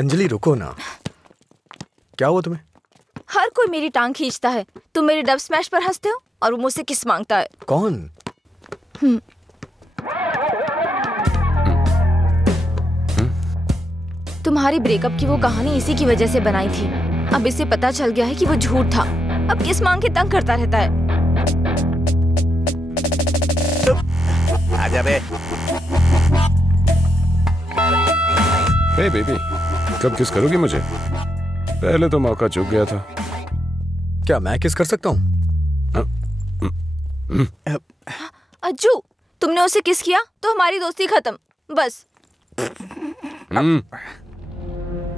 अंजलि रुको ना, क्या हुआ तुम्हें? हर कोई मेरी टांग खींचता है। तुम मेरे डब स्मैश पर हंसते हो और वो मुझसे किस मांगता है। कौन? तुम्हारी ब्रेकअप की वो कहानी इसी की वजह से बनाई थी। अब इसे पता चल गया है कि वो झूठ था। अब किस मांग के तंग करता रहता है। आजा बे। हे बेबी, कब किस करोगी मुझे? पहले तो मौका चूक गया था। क्या मैं किस कर सकता हूँ? अज्जू, तुमने उसे किस किया तो हमारी दोस्ती खत्म, बस।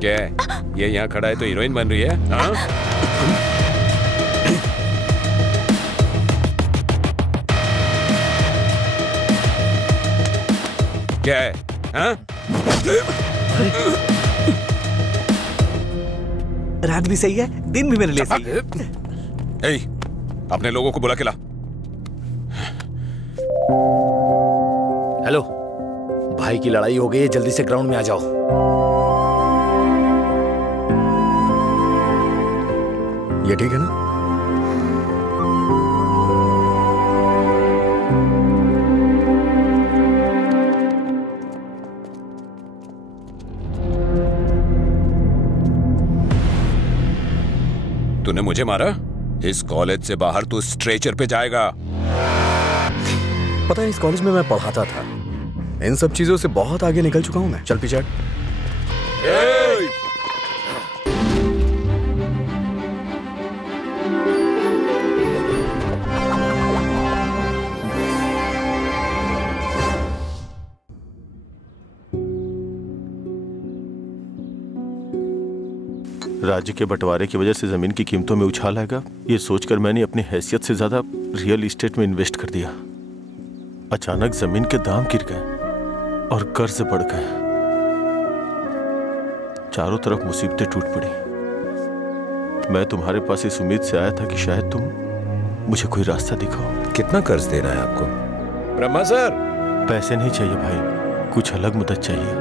क्या ये यहाँ खड़ा है तो हीरोइन बन रही है? हाँ? क्या है? हाँ? रात भी सही है, दिन भी मेरे लिए सही है। ए, अपने लोगों को बुला के ला। हेलो, भाई की लड़ाई हो गई है, जल्दी से ग्राउंड में आ जाओ। ये ठीक है ना? तूने मुझे मारा? इस कॉलेज से बाहर तू स्ट्रेचर पे जाएगा। पता है, इस कॉलेज में मैं पढ़ाता था। इन सब चीजों से बहुत आगे निकल चुका हूं मैं। चल पीछे। राज्य के बंटवारे की वजह से जमीन की कीमतों में उछाल आएगा, ये सोचकर मैंने अपनी हैसियत से ज्यादा रियल एस्टेट में इन्वेस्ट कर दिया। अचानक जमीन के दाम गिर गए और कर्ज बढ़ गए। चारों तरफ मुसीबतें टूट पड़ी। मैं तुम्हारे पास इस उम्मीद से आया था कि शायद तुम मुझे कोई रास्ता दिखाओ। कितना कर्ज देना है आपको? ब्रह्मा सर, पैसे नहीं चाहिए भाई, कुछ अलग मदद चाहिए।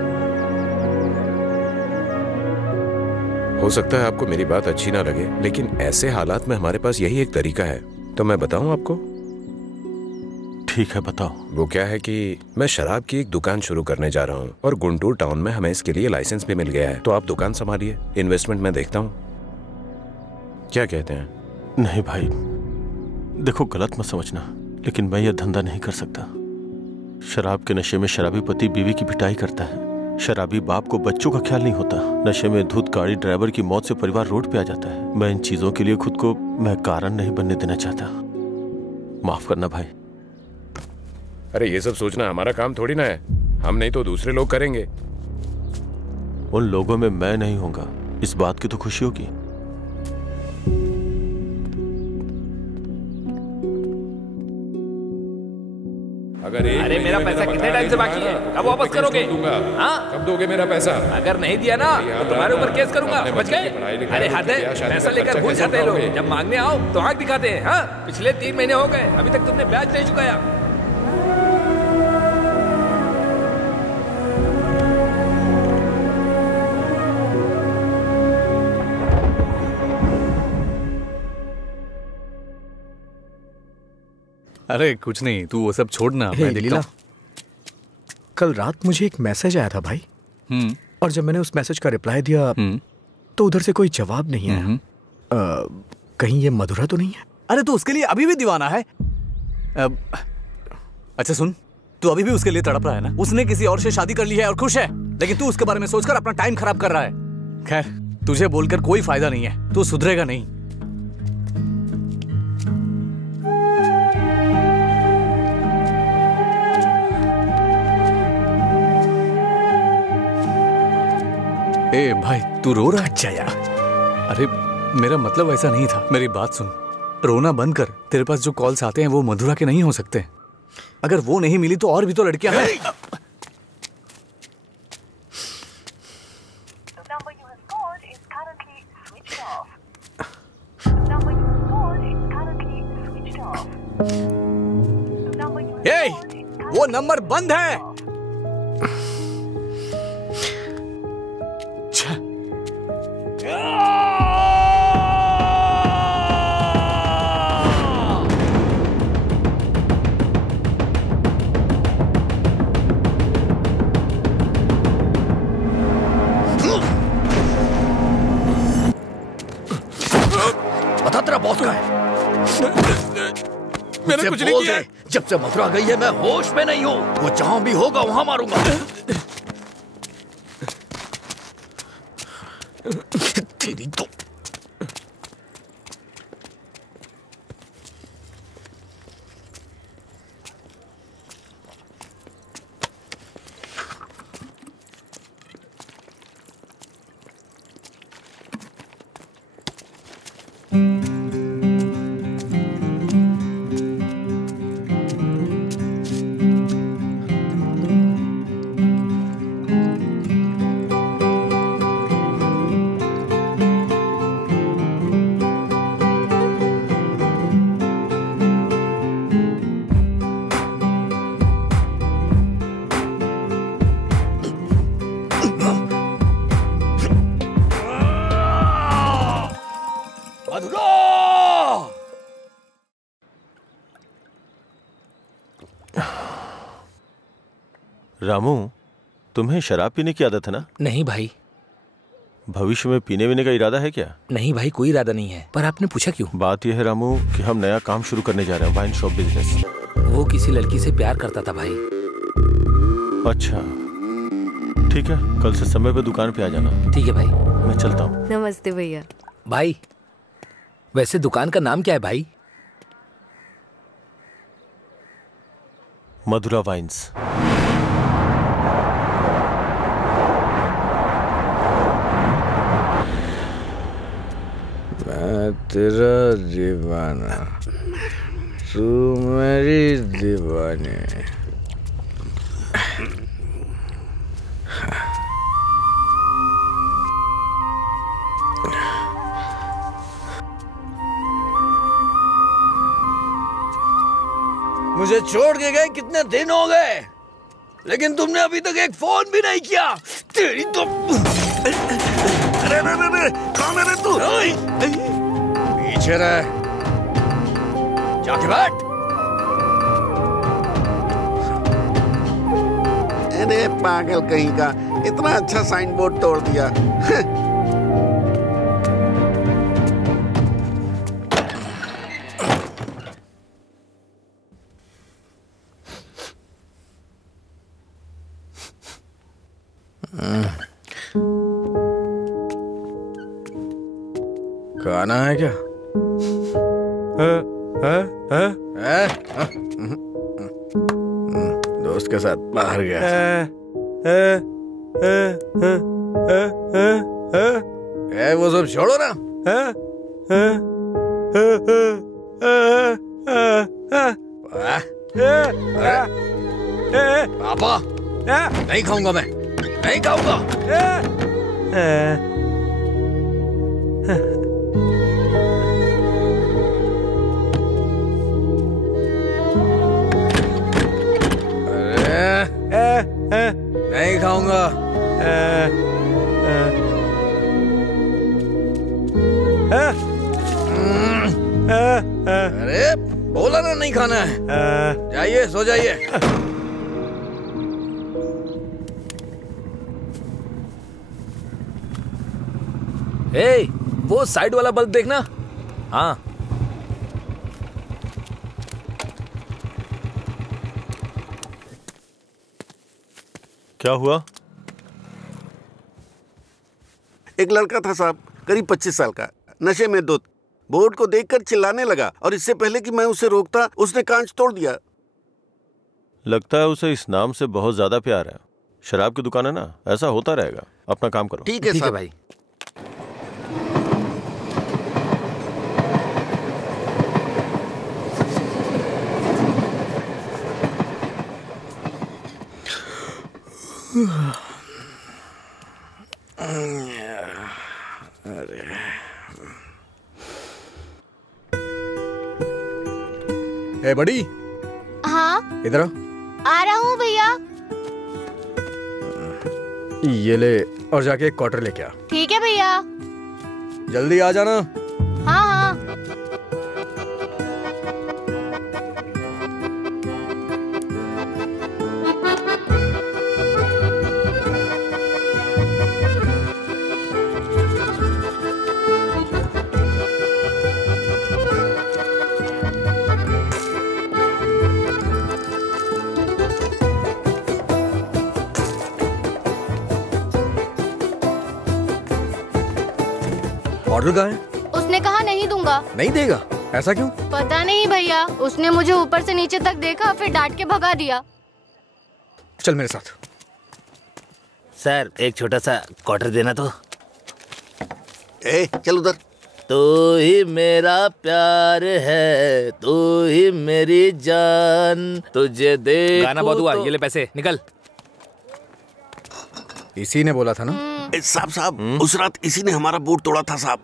हो सकता है आपको मेरी बात अच्छी ना लगे, लेकिन ऐसे हालात में हमारे पास यही एक तरीका है। तो मैं बताऊं आपको? ठीक है, बताओ। वो क्या है कि मैं शराब की एक दुकान शुरू करने जा रहा हूँ और गुंटूर टाउन में हमें इसके लिए लाइसेंस भी मिल गया है। तो आप दुकान संभालिए, इन्वेस्टमेंट मैं देखता हूँ। क्या कहते हैं? नहीं भाई, देखो गलत मत समझना, लेकिन मैं यह धंधा नहीं कर सकता। शराब के नशे में शराबी पति बीवी की पिटाई करता है, शराबी बाप को बच्चों का ख्याल नहीं होता, नशे में धुत गाड़ी ड्राइवर की मौत से परिवार रोड पे आ जाता है। मैं इन चीजों के लिए खुद को मैं कारण नहीं बनने देना चाहता। माफ करना भाई। अरे ये सब सोचना हमारा काम थोड़ी ना है, हम नहीं तो दूसरे लोग करेंगे। उन लोगों में मैं नहीं होगा, इस बात की तो खुशी होगी। अरे मेरा पैसा कितने टाइम से बाकी है? कब वापस करोगे? हाँ? कब दोगे मेरा पैसा? अगर नहीं दिया ना तो तुम्हारे ऊपर केस करूंगा, समझ गए? अरे हद है, पैसा लेकर भूल जाते हैं लोग, जब मांगने आओ तो आंख दिखाते हैं। हाँ? पिछले 3 महीने हो गए, अभी तक तुमने ब्याज नहीं चुकाया। अरे कुछ नहीं, तू वो सब छोड़ना, मैं देखता हूँ। कल रात मुझे एक मैसेज आया था भाई, और जब मैंने उस मैसेज का रिप्लाई दिया तो उधर से कोई जवाब नहीं आया। कहीं ये मधुरा तो नहीं है? अरे तू उसके लिए अभी भी दीवाना है? अच्छा सुन, तू अभी भी उसके लिए तड़प रहा है ना? उसने किसी और से शादी कर ली है और खुश है, लेकिन तू उसके बारे में सोचकर अपना टाइम खराब कर रहा है। खैर, तुझे बोलकर कोई फायदा नहीं है, तू सुधरेगा नहीं। ए भाई, तू रो रहा है? अच्छा यार। अरे मेरा मतलब ऐसा नहीं था, मेरी बात सुन। रोना बंद कर। तेरे पास जो कॉल्स आते हैं वो मधुरा के नहीं हो सकते। अगर वो नहीं मिली तो और भी तो लड़कियां हैं। ए, वो नंबर बंद है। तेरा बॉस का है? मैंने कुछ नहीं किया। जब से मथुरा गई है मैं होश में नहीं हूँ। वो जहां भी होगा वहां मारूंगा। तेरी तो रामू, तुम्हें शराब पीने की आदत है ना? नहीं भाई। भविष्य में पीने वीने का इरादा है क्या? नहीं भाई, कोई इरादा नहीं है। पर आपने पूछा क्यों? बात यह है रामू कि हम नया काम शुरू करने जा रहे हैं, वाइन शॉप बिजनेस। वो किसी लड़की से प्यार करता था भाई। अच्छा ठीक है, कल से समय पे दुकान पे आ जाना। ठीक है भाई, मैं चलता हूँ। नमस्ते भैया। भाई वैसे दुकान का नाम क्या है भाई? मधुरा वाइन्स। मैं तेरा दीवाना, तू मेरी दीवानी। मुझे छोड़ के गए कितने दिन हो गए, लेकिन तुमने अभी तक एक फोन भी नहीं किया। तेरी तो अरे कौन है तू? पीछे रह, जाके बैठ। अरे पागल कहीं का, इतना अच्छा साइन बोर्ड तोड़ दिया। खाना है क्या? दोस्त के साथ बाहर गया। वो सब छोड़ो ना। पापा नहीं खाऊंगा, मैं नहीं खाऊंगा। नहीं खाऊंगा। अरे बोला ना नहीं खाना है। जाइए सो जाइए। ए, वो साइड वाला बल्ब देखना। हाँ क्या हुआ? एक लड़का था साहब, करीब 25 साल का, नशे में धुत, बोर्ड को देखकर चिल्लाने लगा और इससे पहले कि मैं उसे रोकता उसने कांच तोड़ दिया। लगता है उसे इस नाम से बहुत ज्यादा प्यार है। शराब की दुकान है ना, ऐसा होता रहेगा। अपना काम करो। ठीक है साहब। भाई। ए बड़ी, हाँ इधर आ रहा हूँ भैया। ये ले और जाके एक क्वार्टर लेके आ। ठीक है भैया। जल्दी आ जाना। हाँ हाँ। बॉटल कहाँ है? उसने कहा नहीं दूंगा। नहीं देगा? ऐसा क्यों? पता नहीं भैया, उसने मुझे ऊपर से नीचे तक देखा, फिर डांट के भगा दिया। चल मेरे साथ। सर एक छोटा सा क्वार्टर देना तो। चल उधर। तू ही मेरा प्यार है, तू ही मेरी जान, तुझे देखूं। गाना बहुत हुआ, ये ले पैसे, निकल। इसी ने बोला था ना? साहब उस रात इसी ने हमारा बोर्ड तोड़ा था साहब।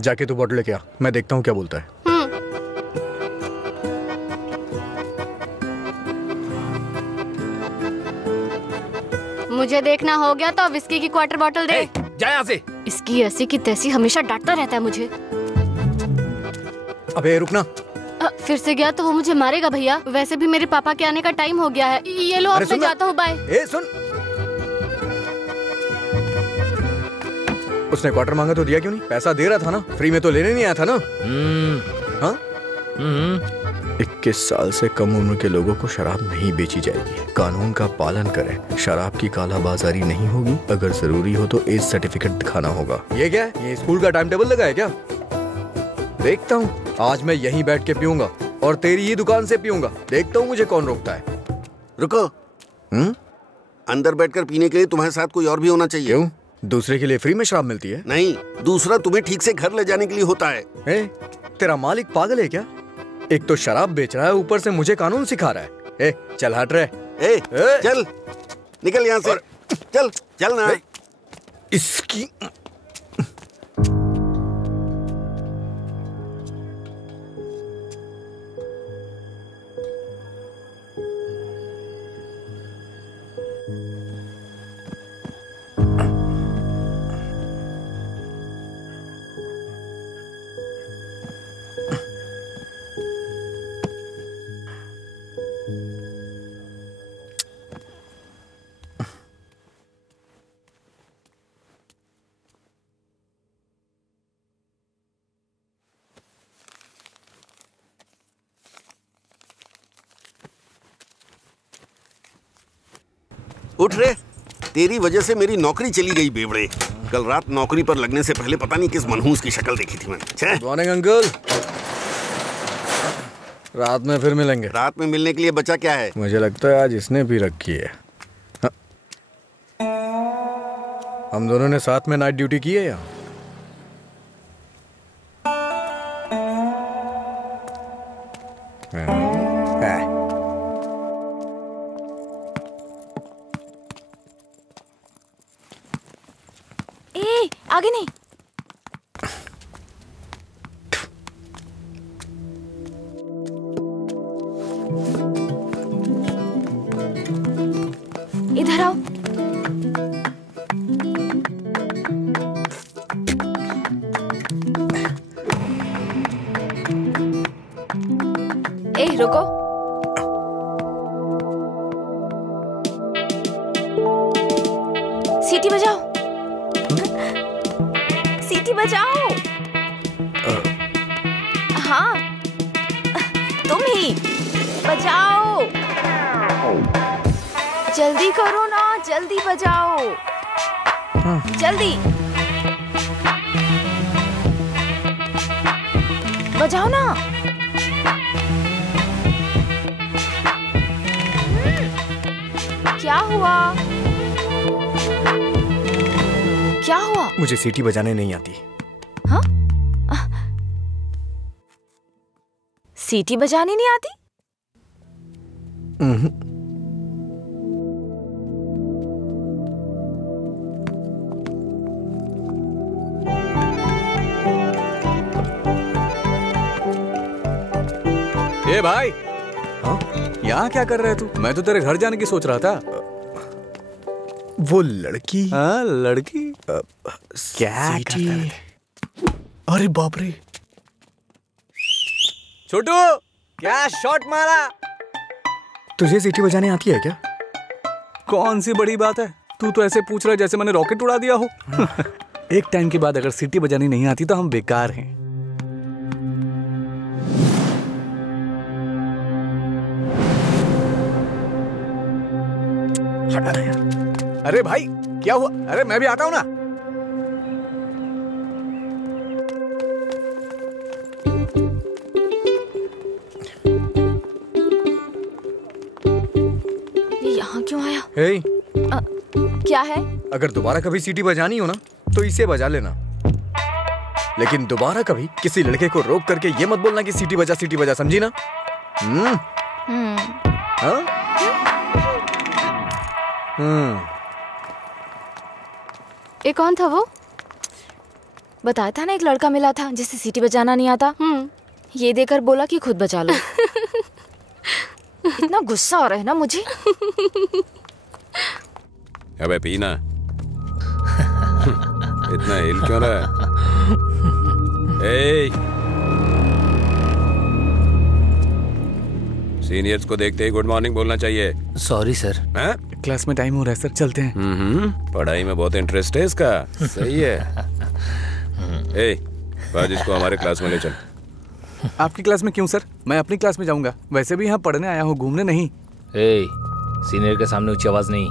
जाके तू बॉटल लेके आ, मैं देखता हूँ क्या बोलता है। मुझे देखना हो गया तो विस्की की क्वार्टर बॉटल दे। जा यहाँ से। इसकी ऐसी की तैसी हमेशा डांटता रहता है मुझे। अबे रुकना। फिर से गया तो वो मुझे मारेगा भैया। वैसे भी मेरे पापा के आने का टाइम हो गया है। ये लो, अब मैं जाता हूँ, बाय। सुन, उसने क्वार्टर मांगा तो दिया क्यों नहीं? पैसा दे रहा था ना, फ्री में तो लेने नहीं आया था ना? हाँ? 21 साल से कम उम्र के लोगों को शराब नहीं बेची जाएगी। कानून का पालन करें। शराब की कालाबाजारी नहीं होगी। अगर जरूरी हो तो एज सर्टिफिकेट दिखाना होगा। ये क्या है? ये स्कूल का टाइम टेबल लगा है क्या? देखता हूँ, आज मैं यहीं बैठ के पीऊंगा और तेरी ही दुकान से पीऊंगा। देखता हूँ मुझे कौन रोकता है। रुको। अंदर बैठकर पीने के लिए तुम्हारे साथ कोई और भी होना चाहिए। क्यों? दूसरे के लिए फ्री में शराब मिलती है? नहीं, दूसरा तुम्हें ठीक से घर ले जाने के लिए होता है। तेरा मालिक पागल है क्या? एक तो शराब बेच रहा है, ऊपर से मुझे कानून सिखा रहा है। चल हट रहे। चल निकल यहाँ से। चल चल ना। इसकी उठ रे, तेरी वजह से मेरी नौकरी चली गई बेवड़े। कल रात नौकरी पर लगने से पहले पता नहीं किस मनहूस की शक्ल देखी थी मैंने। Good morning uncle. रात में फिर मिलेंगे। रात में मिलने के लिए बचा क्या है? मुझे लगता है आज इसने भी रखी है। हम दोनों ने साथ में नाइट ड्यूटी की है या? आगे नहीं। इधर आओ। रुको। सीटी बजाओ। सीटी बजाओ। हाँ तुम ही बजाओ। जल्दी करो ना, जल्दी बजाओ। जल्दी बजाओ ना। क्या हुआ? क्या हुआ? मुझे सीटी बजाने नहीं आती। हाँ? सीटी बजाने नहीं आती? ए भाई, हाँ? यहाँ क्या कर रहे तू? मैं तो तेरे घर जाने की सोच रहा था। वो लड़की? हाँ लड़की। क्या कर रहे थे? अरे बाप रे। छोटू, क्या शॉट मारा? तुझे सीटी बजाने आती है क्या? कौन सी बड़ी बात है? तू तो ऐसे पूछ रहा है जैसे मैंने रॉकेट उड़ा दिया हो। एक टाइम के बाद अगर सीटी बजानी नहीं आती तो हम बेकार हैं। हटा यार। अरे भाई क्या हुआ? अरे मैं भी आता हूं ना। हे, क्या है? अगर दोबारा कभी सीटी बजानी हो ना तो इसे बजा लेना, लेकिन दोबारा कभी किसी लड़के को रोक करके ये मत बोलना कि सीटी बजा, समझी ना? ये कौन था वो? बताया था ना, एक लड़का मिला था जिसे सीटी बजाना नहीं आता। ये देकर बोला कि खुद बजा लो। इतना गुस्सा आ रहा है ना मुझे। अबे पीना। इतना हिल क्यों रहा है? सीनियर्स को देखते ही गुड मॉर्निंग बोलना चाहिए। Sorry sir. क्लास में टाइम हो रहा है सर, चलते हैं। पढ़ाई में बहुत इंटरेस्ट है इसका। सही है। आज इसको हमारे क्लास में ले चल। आपकी क्लास में क्यों सर? मैं अपनी क्लास में जाऊंगा। वैसे भी यहाँ पढ़ने आया हूँ, घूमने नहीं। सीनियर के सामने ऊंची आवाज नहीं।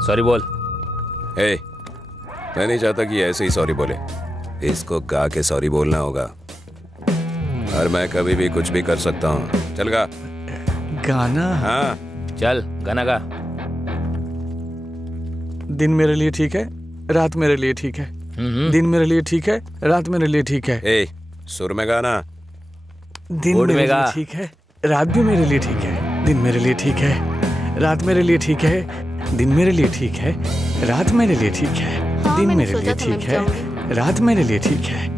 सॉरी बोल। मैं नहीं चाहता कि ऐसे ही सॉरी बोले। इसको गा के सॉरी बोलना होगा, और मैं कभी भी कुछ भी कर सकता हूँ। चल गा। गाना? हाँ चल गाना गा। दिन मेरे लिए ठीक है, रात मेरे लिए ठीक है। दिन मेरे लिए ठीक है, रात मेरे लिए ठीक है। सुर में गाना। दिन मेरे लिए ठीक है, रात भी मेरे लिए ठीक है। दिन मेरे लिए ठीक है, रात मेरे लिए ठीक है। दिन मेरे लिए ठीक है, रात मेरे लिए ठीक है। दिन मेरे लिए ठीक है, रात मेरे लिए ठीक है।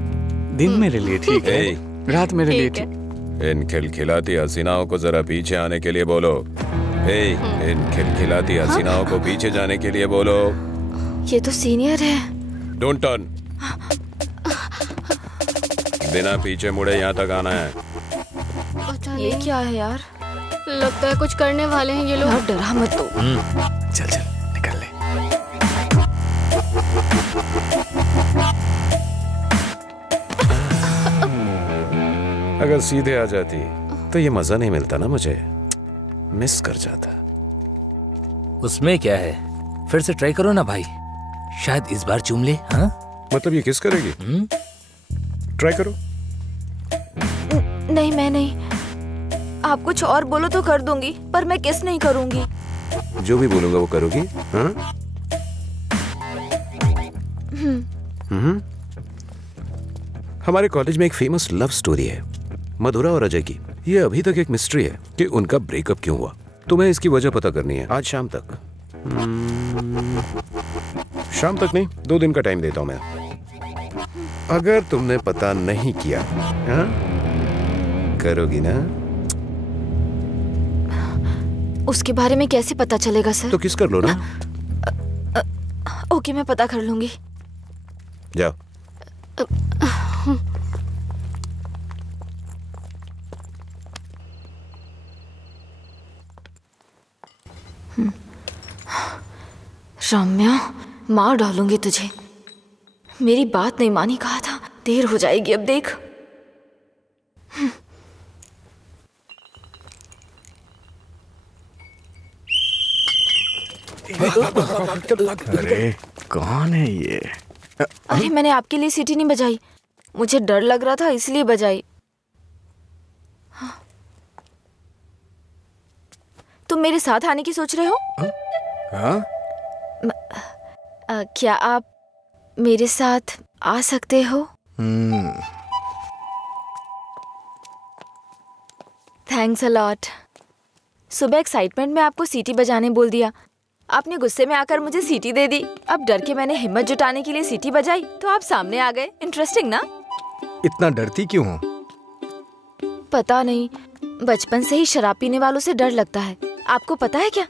दिन मेरे लिए ठीक है, रात मेरे लिए ठीक। इन खिलखिलाती हसीनाओं को जरा पीछे आने के लिए बोलो। इन खिलखिलाती हसीनाओं को पीछे जाने के लिए बोलो। ये तो सीनियर है। Don't turn. बिना पीछे मुड़े यहाँ तक आना है। ये क्या है यार? लगता है कुछ करने वाले हैं ये लोग। यार डरा मत तो। चल चल निकल ले। अगर सीधे आ जाती तो ये मजा नहीं मिलता ना, मुझे मिस कर जाता। उसमें क्या है, फिर से ट्राई करो ना भाई, शायद इस बार चूम ले। हाँ मतलब ये किस करेगी? ट्राई करो। नहीं मैं नहीं। आप कुछ और बोलो तो कर दूंगी, पर मैं किस नहीं करूंगी। जो भी बोलूंगा वो करोगी? हाँ? हमारे कॉलेज में एक फेमस लव स्टोरी है, मधुरा और अजय की। ये अभी तक एक मिस्ट्री है कि उनका ब्रेकअप क्यों हुआ। तुम्हें इसकी वजह पता करनी है आज शाम तक। शाम तक नहीं, 2 दिन का टाइम देता हूं मैं। अगर तुमने पता नहीं किया, हाँ? करोगी ना? उसके बारे में कैसे पता चलेगा सर? तो किस कर लो ना। ओके मैं पता कर लूंगी। जाओ। रम्या, मार डालूंगी तुझे। मेरी बात नहीं मानी, कहा था। देर हो जाएगी अब देख। अरे कौन है ये? अरे मैंने आपके लिए सीटी नहीं बजाई, मुझे डर लग रहा था इसलिए बजाई। तुम मेरे साथ आने की सोच रहे हो? हाँ? क्या आप मेरे साथ आ सकते हो? Thanks a lot. सुबह एक्साइटमेंट में आपको सीटी बजाने बोल दिया, आपने गुस्से में आकर मुझे सीटी दे दी। अब डर के मैंने हिम्मत जुटाने के लिए सीटी बजाई तो आप सामने आ गए। इंटरेस्टिंग ना? इतना डरती क्यों हो? पता नहीं, बचपन से ही शराब पीने वालों से डर लगता है। आपको पता है क्या,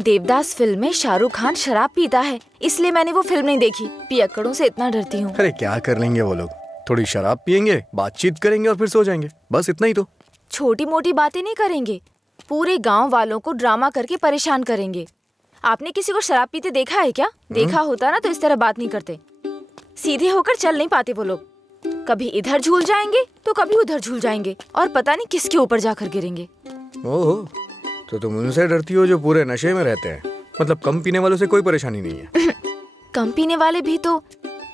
देवदास फिल्म में शाहरुख खान शराब पीता है, इसलिए मैंने वो फिल्म नहीं देखी। पियक्कड़ों से इतना डरती हूँ। अरे क्या कर लेंगे वो लोग, थोड़ी शराब पियेंगे, बातचीत करेंगे और फिर सो जाएंगे, बस इतना ही तो। छोटी मोटी बातें नहीं करेंगे, पूरे गांव वालों को ड्रामा करके परेशान करेंगे। आपने किसी को शराब पीते देखा है क्या? देखा होता ना तो इस तरह बात नहीं करते। सीधे होकर चल नहीं पाते वो लोग, कभी इधर झूल जाएंगे तो कभी उधर झूल जाएंगे और पता नहीं किसके ऊपर जाकर गिरेंगे। ओहो, तो तुम उनसे डरती हो जो पूरे नशे में रहते हैं। मतलब कम पीने वालों से कोई परेशानी नहीं है। कम पीने वाले भी तो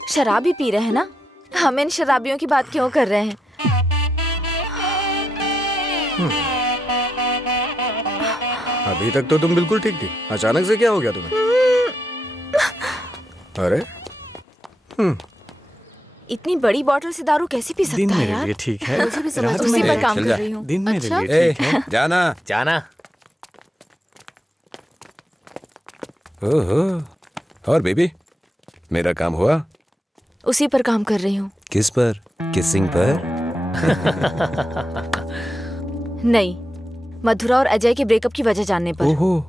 शराब ही पी रहे हैं ना, हम इन शराबियों की बात क्यों कर रहे हैं? अभी तक तो तुम बिल्कुल ठीक थी, अचानक से क्या हो गया तुम्हें? अरे इतनी बड़ी बोतल से दारू कैसे पी सकता है यार? ठीक है, मुझे भी समझ उसी पर काम कर रही हूँ। दिन मेरे लिए ठीक है। जाना जाना। ओहो, और बेबी मेरा काम हुआ? उसी पर काम कर रही हूँ। किस पर? किसिंग पर? नहीं, मधुरा और अजय के ब्रेकअप की वजह जानने पर। ओहो,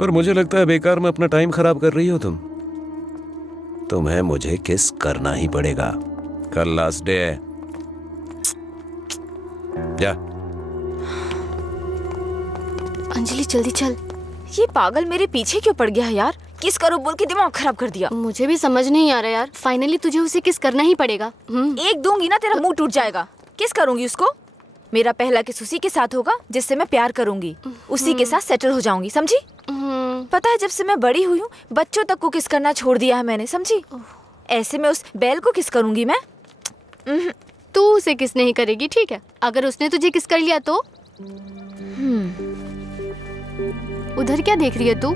पर मुझे लगता है बेकार में अपना टाइम खराब कर रही हो तुम। तुम्हें मुझे किस करना ही पड़ेगा। कल लास्ट डे है। जा। अंजलि जल्दी चल। ये पागल मेरे पीछे क्यों पड़ गया है यार? किस करो बोल के दिमाग खराब कर दिया। मुझे भी समझ नहीं आ रहा यार। फाइनली तुझे उसे किस करना ही पड़ेगा। एक दूंगी ना तेरा मुंह टूट जाएगा। किस करूंगी उसको? मेरा पहला किस उसी के साथ होगा जिससे मैं प्यार करूंगी। उसी के साथ सेटल हो जाऊंगी, समझी? पता है जब से मैं बड़ी हुई हूँ बच्चों तक को किस करना छोड़ दिया है मैंने, समझी? ऐसे में उस बैल को किस करूंगी मैं? तू उसे किस नहीं करेगी, ठीक है? अगर उसने तुझे किस कर लिया तो? उधर क्या देख रही है तू?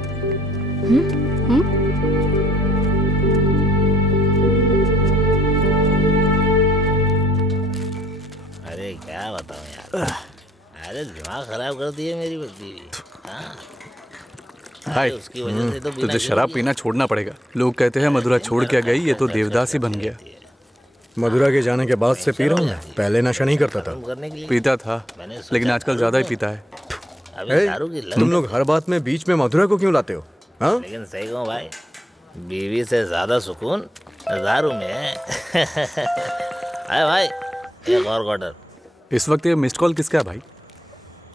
अरे क्या बताऊं यार, अरे दिमाग खराब कर दिए मेरी बीवी। हाय, उसकी वजह से तो तुझे शराब पीना छोड़ना पड़ेगा। लोग कहते हैं मधुरा छोड़ के गई, ये तो देवदास ही बन गया। मधुरा के जाने के बाद से पी रहा हूँ मैं। पहले नशा नहीं करता था। पीता था, लेकिन आजकल ज्यादा ही पीता है। तुम लोग हर बात में बीच में मधुरा को क्यों लाते हो? हाँ? लेकिन सही कहूँ भाई, बीवी से ज्यादा सुकून दारू में है। अरे भाई, एक और क्वार्टर। इस वक्त ये मिस्ड कॉल किसका है भाई?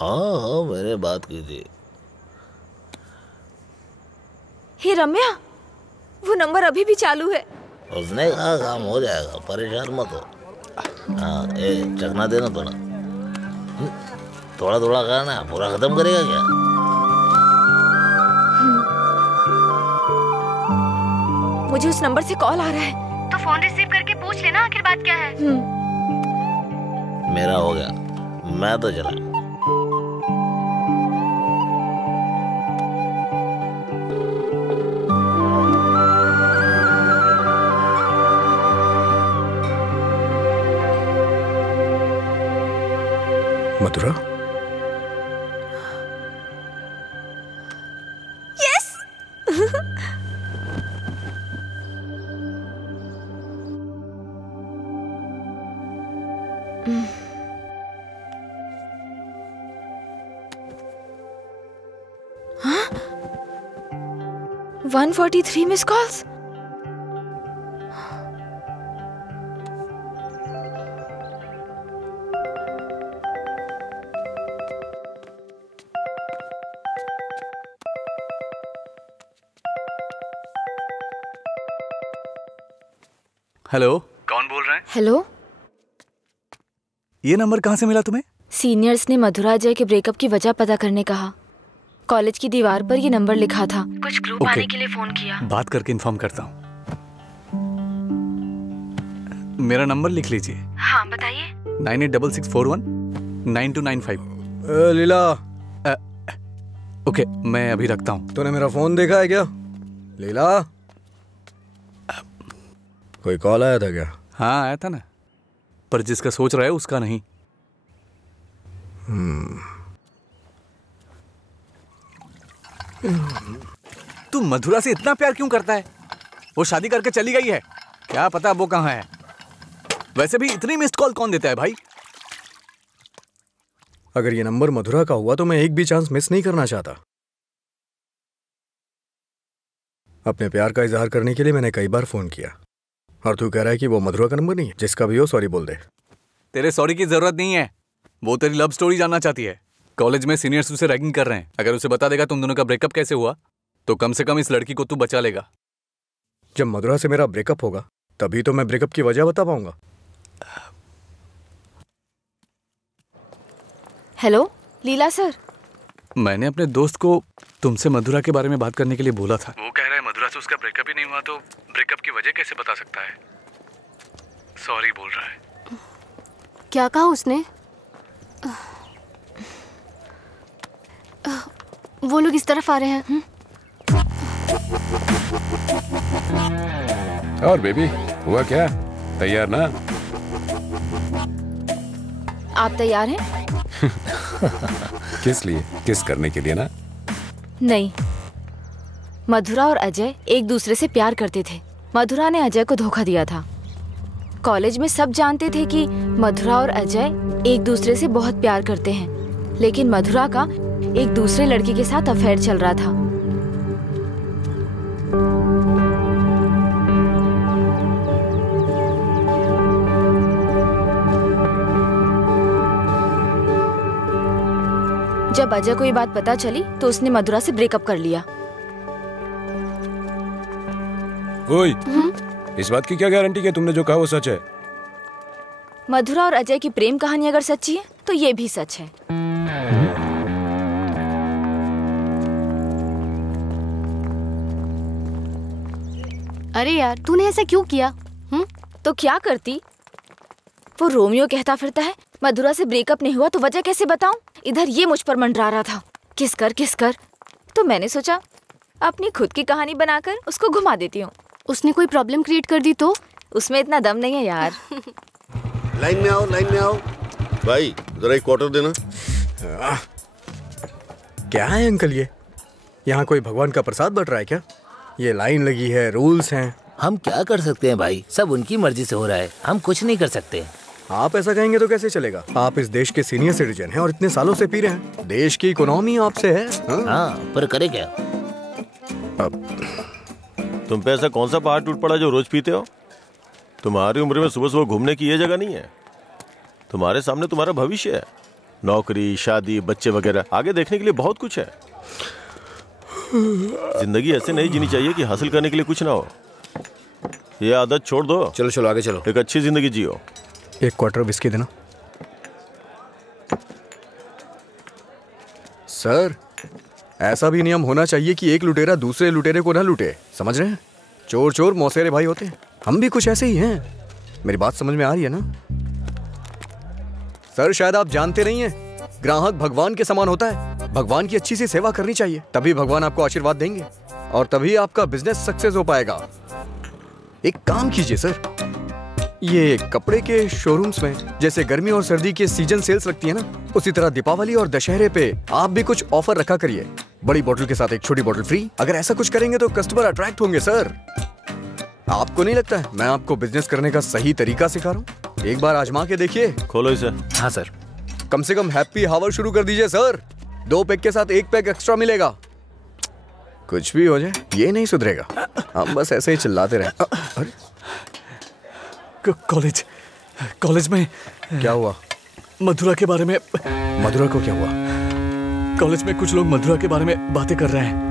हाँ, मैंने बात की थी। हे रम्या, वो नंबर अभी भी चालू है। उसने कहा काम हो जाएगा, परेशान मत हो। हाँ, चखना देना थोड़ा। थोड़ा थोड़ा खाना, पूरा खत्म करेगा क्या? मुझे उस नंबर से कॉल आ रहा है। तो फोन रिसीव करके पूछ लेना आखिर बात क्या है। मेरा हो गया, मैं तो चला। मधुरा? यस। 143 miss calls. हेलो, कौन बोल रहे हैं? हेलो, ये नंबर कहाँ से मिला तुम्हें? सीनियर्स ने मधुरा अजय के ब्रेकअप की वजह पता करने कहा। कॉलेज की दीवार पर ये नंबर लिखा था। कुछ ग्रुप आने के लिए फोन किया। बात करके इन्फॉर्म करता हूँ। मेरा नंबर लिख लीजिए। हाँ बताइए। 9866419295। लीला। ओके, मैं अभी रखता हूँ। तूने मेरा फोन देखा है क्या लीला? कोई कॉल आया था क्या? हाँ आया था ना, पर जिसका सोच रहा है उसका नहीं। तू मधुरा से इतना प्यार क्यों करता है? वो शादी करके चली गई है, क्या पता वो कहाँ है। वैसे भी इतनी मिस्ड कॉल कौन देता है भाई? अगर ये नंबर मधुरा का हुआ तो मैं एक भी चांस मिस नहीं करना चाहता। अपने प्यार का इजहार करने के लिए मैंने कई बार फोन किया, और तू कह रहा है कि वो मधुरा का नंबर नहीं है? जिसका भी हो सॉरी बोल दे। तेरे सॉरी की जरूरत नहीं है, वो तेरी लव स्टोरी जानना चाहती है। कॉलेज में सीनियर्स उसे रैगिंग कर रहे हैं। अगर उसे बता देगा तुम दोनों का ब्रेकअप कैसे हुआ तो कम से कम इस लड़की को तू बचा लेगा। जब मधुरा से मेरा ब्रेकअप होगा तभी तो मैं ब्रेकअप की वजह बता पाऊंगा। हेलो लीला सर। मैंने अपने दोस्त को तुमसे मधुरा के बारे में बात करने के लिए बोला था। वो कह रहा है मधुरा से उसका ब्रेकअप ही नहीं हुआ तो ब्रेकअप की वजह कैसे बता सकता है। सॉरी बोल रहा है। क्या कहा उसने? वो लोग इस तरफ आ रहे हैं। और बेबी हुआ क्या? तैयार ना? आप तैयार हैं? किस लिए? किस करने के लिए ना? नहीं, मधुरा और अजय एक दूसरे से प्यार करते थे। मधुरा ने अजय को धोखा दिया था। कॉलेज में सब जानते थे कि मधुरा और अजय एक दूसरे से बहुत प्यार करते हैं, लेकिन मधुरा का एक दूसरे लड़के के साथ अफेयर चल रहा था। जब अजय को ये बात पता चली तो उसने मधुरा से ब्रेकअप कर लिया। ओए, इस बात की क्या गारंटी कि तुमने जो कहा वो सच है? मधुरा और अजय की प्रेम कहानी अगर सच्ची है तो ये भी सच है। अरे यार, तूने ऐसा क्यों किया? तो क्या करती? वो रोमियो कहता फिरता है मधुरा से ब्रेकअप नहीं हुआ तो वजह कैसे बताऊं? इधर ये मुझ पर मंडरा रहा था, किस कर। तो मैंने सोचा अपनी खुद की कहानी बनाकर उसको घुमा देती हूँ। उसने कोई प्रॉब्लम क्रिएट कर दी तो? उसमें इतना दम नहीं है यार। लाइन में आओ। भाई जरा एक क्वार्टर देना। क्या है अंकल ये? यहाँ कोई भगवान का प्रसाद बट रहा है क्या? ये लाइन लगी है, रूल्स हैं। हम क्या कर सकते हैं भाई, सब उनकी मर्जी से हो रहा है, हम कुछ नहीं कर सकते। आप ऐसा कहेंगे तो कैसे चलेगा? आप इस देश के सीनियर सिटीजन हैं और इतने सालों से पी रहे हैं। देश की इकोनॉमी आपसे है। हाँ, पर करे क्या? तुम पे ऐसा कौन सा पहाड़ टूट पड़ा जो रोज पीते हो? तुम्हारी उम्र में सुबह सुबह घूमने की ये जगह नहीं है। तुम्हारे सामने तुम्हारा भविष्य है, नौकरी, शादी, बच्चे वगैरह। आगे देखने के लिए बहुत कुछ है। जिंदगी ऐसे नहीं जीनी चाहिए कि हासिल करने के लिए कुछ ना हो। ये आदत छोड़ दो। चलो आगे चलो। एक अच्छी जिंदगी जियो। एक क्वार्टर विस्की देना। सर, ऐसा भी नियम होना चाहिए कि एक लुटेरा दूसरे लुटेरे को ना लूटे, समझ रहे हैं? चोर मौसेरे भाई होते हैं। हम भी कुछ ऐसे ही हैं। मेरी बात समझ में आ रही है ना? सर, शायद आप जानते नहीं हैं, ग्राहक भगवान के समान होता है। भगवान की अच्छी सी सेवा करनी चाहिए, तभी भगवान आपको आशीर्वाद देंगे और तभी आपका बिजनेस सक्सेस हो पाएगा। एक काम कीजिए सर, ये कपड़े के शोरूम्स में जैसे गर्मी और सर्दी के सीजन सेल्स लगती है ना, उसी तरह दीपावली और दशहरे पे आप भी कुछ ऑफर रखा करिए। बड़ी बोतल के साथ एक छोटी बोतल फ्री। अगर ऐसा कुछ करेंगे तो कस्टमर अट्रैक्ट होंगे सर। आपको नहीं लगता है मैं आपको बिजनेस करने का सही तरीका सिखा रहा हूँ? एक बार आजमा के देखिए। खोलो इसे। हाँ सर। कम से कम हैप्पी हावर शुरू कर दीजिए सर। 2 पैक के साथ 1 पैक एक्स्ट्रा मिलेगा। कुछ भी हो जाए ये नहीं सुधरेगा, हम बस ऐसे ही चिल्लाते रहे। कॉलेज में क्या हुआ? मधुरा के बारे में। मधुरा को क्या हुआ? कॉलेज में कुछ लोग मधुरा के बारे में बातें कर रहे हैं।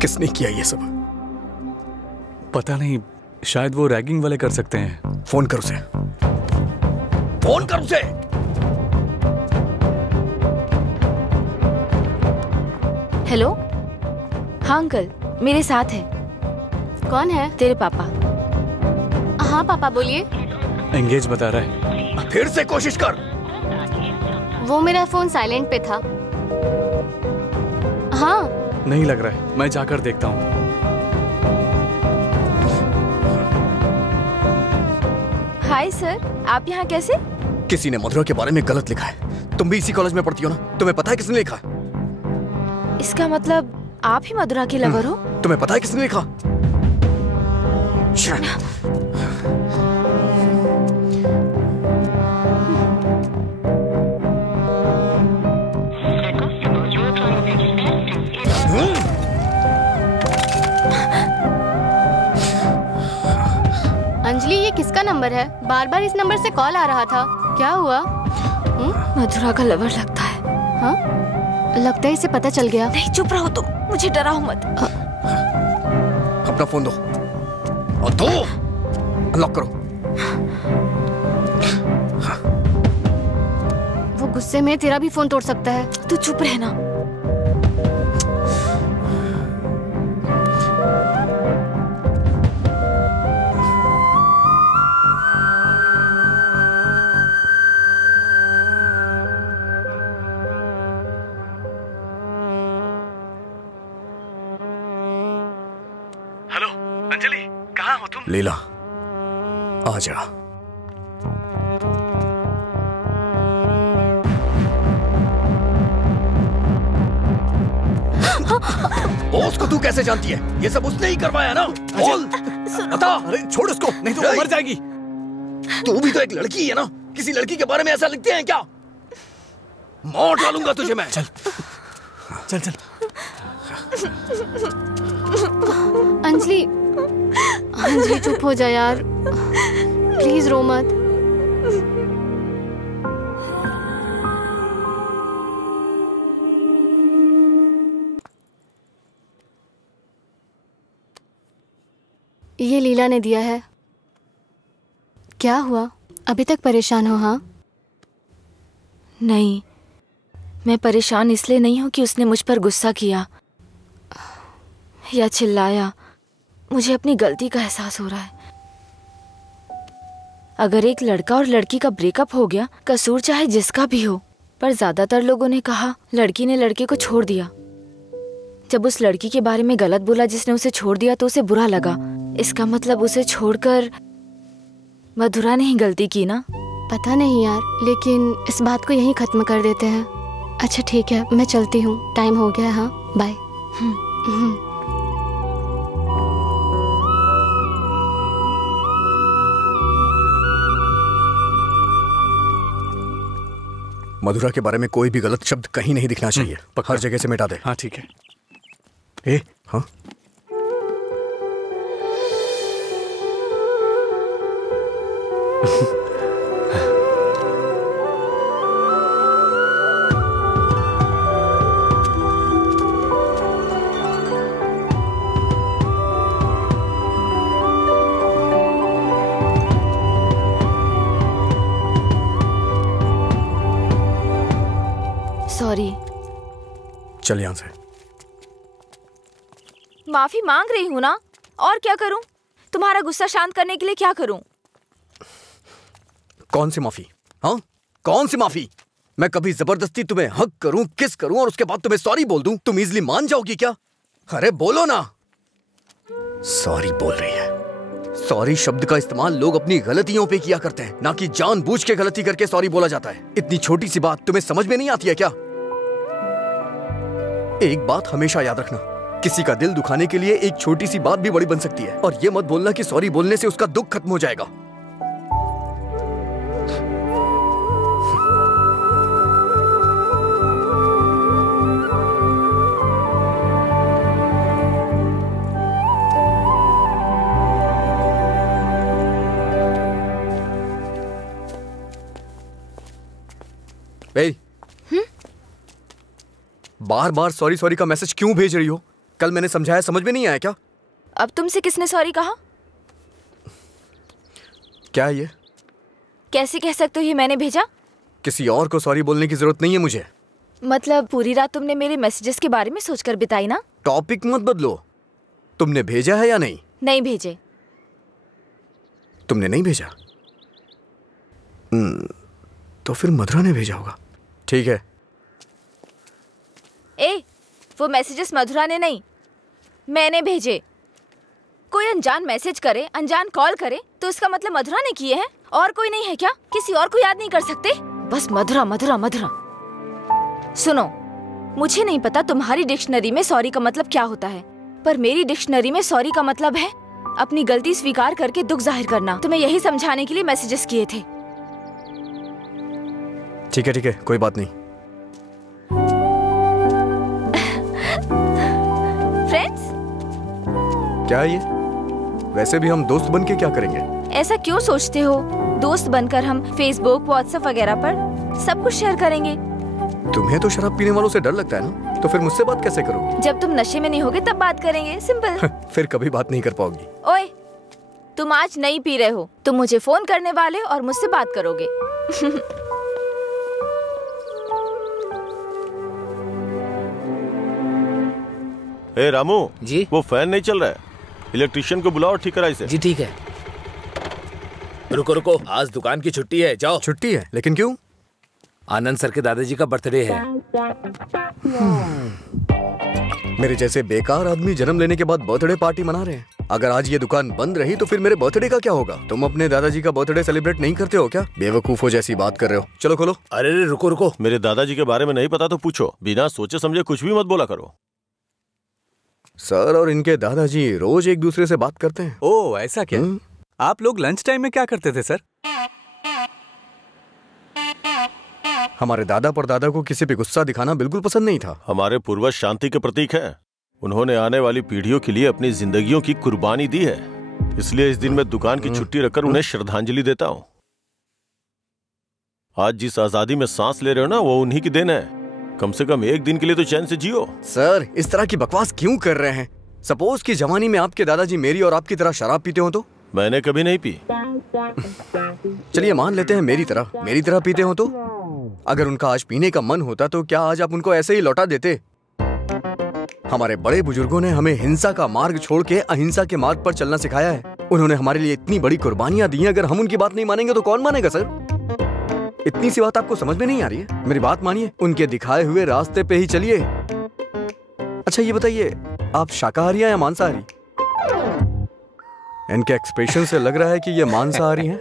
किसने किया ये सब? पता नहीं, शायद वो रैगिंग वाले कर सकते हैं। फोन कर उसे, फोन कर उसे। हेलो, हाँ अंकल, मेरे साथ है। कौन है? तेरे पापा। हाँ पापा बोलिए। एंगेज बता रहा है। फिर से कोशिश कर। वो मेरा फोन साइलेंट पे था। हाँ। नहीं लग रहा है, मैं जाकर देखता हूँ। हाय सर, आप यहाँ कैसे? किसी ने मधुरा के बारे में गलत लिखा है। तुम भी इसी कॉलेज में पढ़ती हो ना? तुम्हें पता है किसने लिखा? इसका मतलब आप ही मधुरा के लवर हो? तुम्हें पता है किसने लिखा? अंजलि, ये किसका नंबर है? बार बार इस नंबर से कॉल आ रहा था, क्या हुआ? मधुरा का लवर लगता है। हाँ? लगता है इसे पता चल गया। नहीं, चुप रहो तुम, मुझे डराओ मत। अपना फोन दो और दो, अनलॉक करो। वो गुस्से में तेरा भी फोन तोड़ सकता है। तू चुप रहना। हेलो अंजलि, कहाँ हो तुम? लीला, आ जा। बॉस को तू कैसे जानती है? ये सब उसने ही करवाया ना? बोल, बता। अरे छोड़ उसको, नहीं तो वो मर जाएगी। तू भी तो एक लड़की है ना? किसी लड़की के बारे में ऐसा लिखते हैं क्या? मार डालूंगा तुझे मैं। चल चल चल। अंजलि, अंजलि चुप हो जा यार, प्लीज रो मत। ये लीला ने दिया है। क्या हुआ, अभी तक परेशान हो? हाँ? नहीं, मैं परेशान इसलिए नहीं हूँ कि उसने मुझ पर गुस्सा किया या चिल्लाया। मुझे अपनी गलती का एहसास हो रहा है। अगर एक लड़का और लड़की का ब्रेकअप हो गया, कसूर चाहे जिसका भी हो, पर ज्यादातर लोगों ने कहा लड़की ने लड़के को छोड़ दिया। जब उस लड़की के बारे में गलत बोला जिसने उसे छोड़ दिया तो उसे बुरा लगा। इसका मतलब उसे छोड़कर मधुरा ने ही गलती की ना? पता नहीं यार, लेकिन इस बात को यहीं खत्म कर देते हैं। अच्छा ठीक है, मैं चलती हूँ, टाइम हो गया। हाँ बाय। मधुरा के बारे में कोई भी गलत शब्द कहीं नहीं दिखना चाहिए। हर जगह से मिटा दे। हाँ ठीक है। ए, हाँ? सॉरी। चल यहाँ से। माफी मांग रही हूँ ना, और क्या करूँ? तुम्हारा गुस्सा शांत करने के लिए क्या करूँ? कौन सी माफी? हाँ, कौन सी माफी? मैं कभी जबरदस्ती तुम्हें हक करूं, किस करूं और उसके बाद तुम्हें सॉरी बोल दूं, तुम इजीली मान जाओगी क्या? अरे बोलो ना। सॉरी बोल रही है। सॉरी शब्द का इस्तेमाल लोग अपनी गलतियों पे किया करते हैं, ना कि जानबूझ के गलती करके सॉरी बोला जाता है। इतनी छोटी सी बात तुम्हें समझ में नहीं आती है क्या? एक बात हमेशा याद रखना, किसी का दिल दुखाने के लिए एक छोटी सी बात भी बड़ी बन सकती है। और ये मत बोलना कि सॉरी बोलने से उसका दुख खत्म हो जाएगा। बार बार सॉरी सॉरी का मैसेज क्यों भेज रही हो? कल मैंने समझाया, समझ में नहीं आया क्या? अब तुमसे किसने सॉरी कहा? क्या ये? कैसे कह सकते हो ये मैंने भेजा? किसी और को सॉरी बोलने की जरूरत नहीं है मुझे। मतलब पूरी रात तुमने मेरे मैसेजेस के बारे में सोचकर बिताई ना? टॉपिक मत बदलो। तुमने भेजा है या नहीं? नहीं भेजे। तुमने नहीं भेजा? तो फिर मधुरा ने भेजा होगा। ठीक है। वो मैसेजेस मधुरा ने नहीं, मैंने भेजे। कोई अनजान मैसेज करे, अनजान कॉल करे तो इसका मतलब मधुरा ने किए हैं? और कोई नहीं है क्या? किसी और को याद नहीं कर सकते? बस मधुरा मधुरा मधुरा। सुनो, मुझे नहीं पता तुम्हारी डिक्शनरी में सॉरी का मतलब क्या होता है, पर मेरी डिक्शनरी में सॉरी का मतलब है अपनी गलती स्वीकार करके दुख जाहिर करना। तुम्हें यही समझाने के लिए मैसेजेस किए थे। ठीक है, कोई बात नहीं। फ्रेंड्स? क्या ये? वैसे भी हम दोस्त बन के क्या करेंगे? ऐसा क्यों सोचते हो? दोस्त बनकर हम फेसबुक, व्हाट्सएप वगैरह पर सब कुछ शेयर करेंगे। तुम्हें तो शराब पीने वालों से डर लगता है ना, तो फिर मुझसे बात कैसे करोगे? जब तुम नशे में नहीं होगे तब बात करेंगे, सिंपल। फिर कभी बात नहीं कर पाओगी। ओए, तुम आज नहीं पी रहे हो, तुम मुझे फोन करने वाले और मुझसे बात करोगे। ए रामू जी, वो फैन नहीं चल रहा है, इलेक्ट्रिशियन को बुलाओ, ठीक कराइए से। जी ठीक है। रुको, आज दुकान की छुट्टी है, जाओ। छुट्टी है? लेकिन क्यों? आनंद सर के दादाजी का बर्थडे है। मेरे जैसे बेकार आदमी जन्म लेने के बाद बर्थडे पार्टी मना रहे हैं। अगर आज ये दुकान बंद रही तो फिर मेरे बर्थडे का क्या होगा? तुम अपने दादाजी का बर्थडे सेलिब्रेट नहीं करते हो क्या? बेवकूफों जैसी बात कर रहे हो। चलो खोलो। अरे रुको, मेरे दादाजी के बारे में नहीं पता तो पूछो, बिना सोचे समझे कुछ भी मत बोला करो। सर और इनके दादाजी रोज एक दूसरे से बात करते हैं। ओह, ऐसा क्या? आप लोग लंच टाइम में क्या करते थे सर? हमारे दादा परदादा को किसी पे गुस्सा दिखाना बिल्कुल पसंद नहीं था। हमारे पूर्वज शांति के प्रतीक हैं। उन्होंने आने वाली पीढ़ियों के लिए अपनी जिंदगियों की कुर्बानी दी है, इसलिए इस दिन मैं दुकान की छुट्टी रखकर उन्हें श्रद्धांजलि देता हूँ। आज जिस आजादी में सांस ले रहे हो ना, वो उन्हीं की देन है। कम से कम एक दिन के लिए तो चैन से जियो। सर, इस तरह की बकवास क्यों कर रहे हैं? सपोज कि जवानी में आपके दादाजी मेरी और आपकी तरह शराब पीते हो तो? मैंने कभी नहीं पी। चलिए मान लेते हैं मेरी तरह पीते हो तो? अगर उनका आज पीने का मन होता तो क्या आज आप उनको ऐसे ही लौटा देते? हमारे बड़े बुजुर्गों ने हमें हिंसा का मार्ग छोड़ के अहिंसा के मार्ग पर चलना सिखाया है। उन्होंने हमारे लिए इतनी बड़ी कुर्बानियां दी हैं, अगर हम उनकी बात नहीं मानेंगे तो कौन मानेगा सर? इतनी सी बात आपको समझ में नहीं आ रही है? मेरी बात मानिए, उनके दिखाए हुए रास्ते पे ही चलिए। अच्छा ये बताइए, आप शाकाहारी हैं या मांसाहारी? इनके एक्सप्रेशन से लग रहा है कि ये मांसाहारी हैं।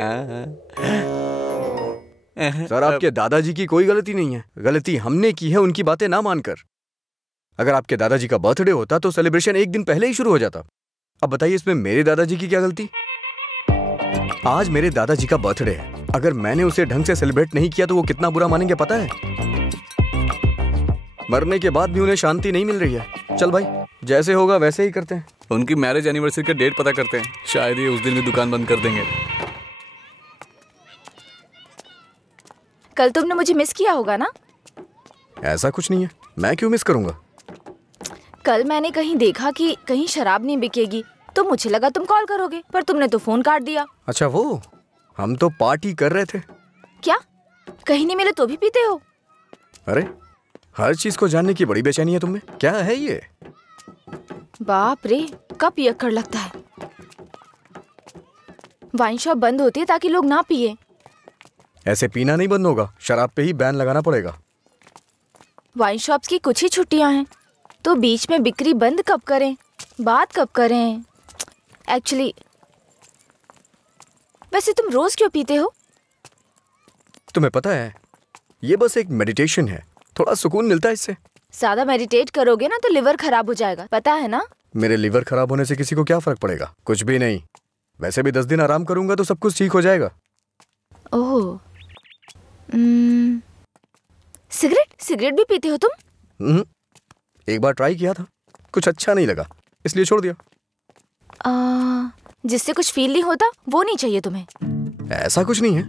सर, आपके दादाजी की कोई गलती नहीं है, गलती हमने की है उनकी बातें ना मानकर। अगर आपके दादाजी का बर्थडे होता तो सेलिब्रेशन एक दिन पहले ही शुरू हो जाता। अब बताइए इसमें मेरे दादाजी की क्या गलती? आज मेरे दादाजी का बर्थडे है, अगर मैंने उसे ढंग से सेलिब्रेट नहीं किया तो वो कितना बुरा मानेंगे पता है? मरने के बाद भी उन्हें शांति नहीं मिल रही है। चल भाई, जैसे होगा वैसे ही करते हैं। उनकी मैरिज एनिवर्सरी का डेट पता करते हैं, शायद ये उस दिन भी दुकान बंद कर देंगे। कल तुमने मुझे मिस किया होगा ना? ऐसा कुछ नहीं है, मैं क्यों मिस करूंगा? कल मैंने कहीं देखा कि कहीं शराब नहीं बिकेगी, तो मुझे लगा तुम कॉल करोगे, पर तुमने तो फोन काट दिया। अच्छा वो, हम तो पार्टी कर रहे थे। क्या? कहीं नहीं मिले तो भी पीते हो? अरे हर चीज को जानने की बड़ी बेचैनी है तुम्हें। क्या है ये? बाप रे, कब पियक्कड़ लगता है। वाइन शॉप बंद होती है ताकि लोग ना पिए। ऐसे पीना नहीं बंद होगा, शराब पे ही बैन लगाना पड़ेगा। वाइन शॉप्स की कुछ ही छुट्टियां हैं, तो बीच में बिक्री बंद कब करें, बात कब करें? एक्चुअली वैसे तुम रोज क्यों पीते हो? तुम्हें पता है, ये बस एक मेडिटेशन है, थोड़ा सुकून मिलता है इससे। ज्यादा मेडिटेट करोगे ना तो लिवर खराब हो जाएगा, पता है ना? मेरे लिवर खराब होने से किसी को क्या फर्क पड़ेगा? कुछ भी नहीं। वैसे भी 10 दिन आराम करूंगा तो सब कुछ ठीक हो जाएगा। ओह, सिगरेट भी पीते हो तुम? एक बार ट्राई किया था, कुछ अच्छा नहीं लगा, इसलिए छोड़ दिया। जिससे कुछ फील नहीं होता वो नहीं चाहिए तुम्हें? ऐसा कुछ नहीं है।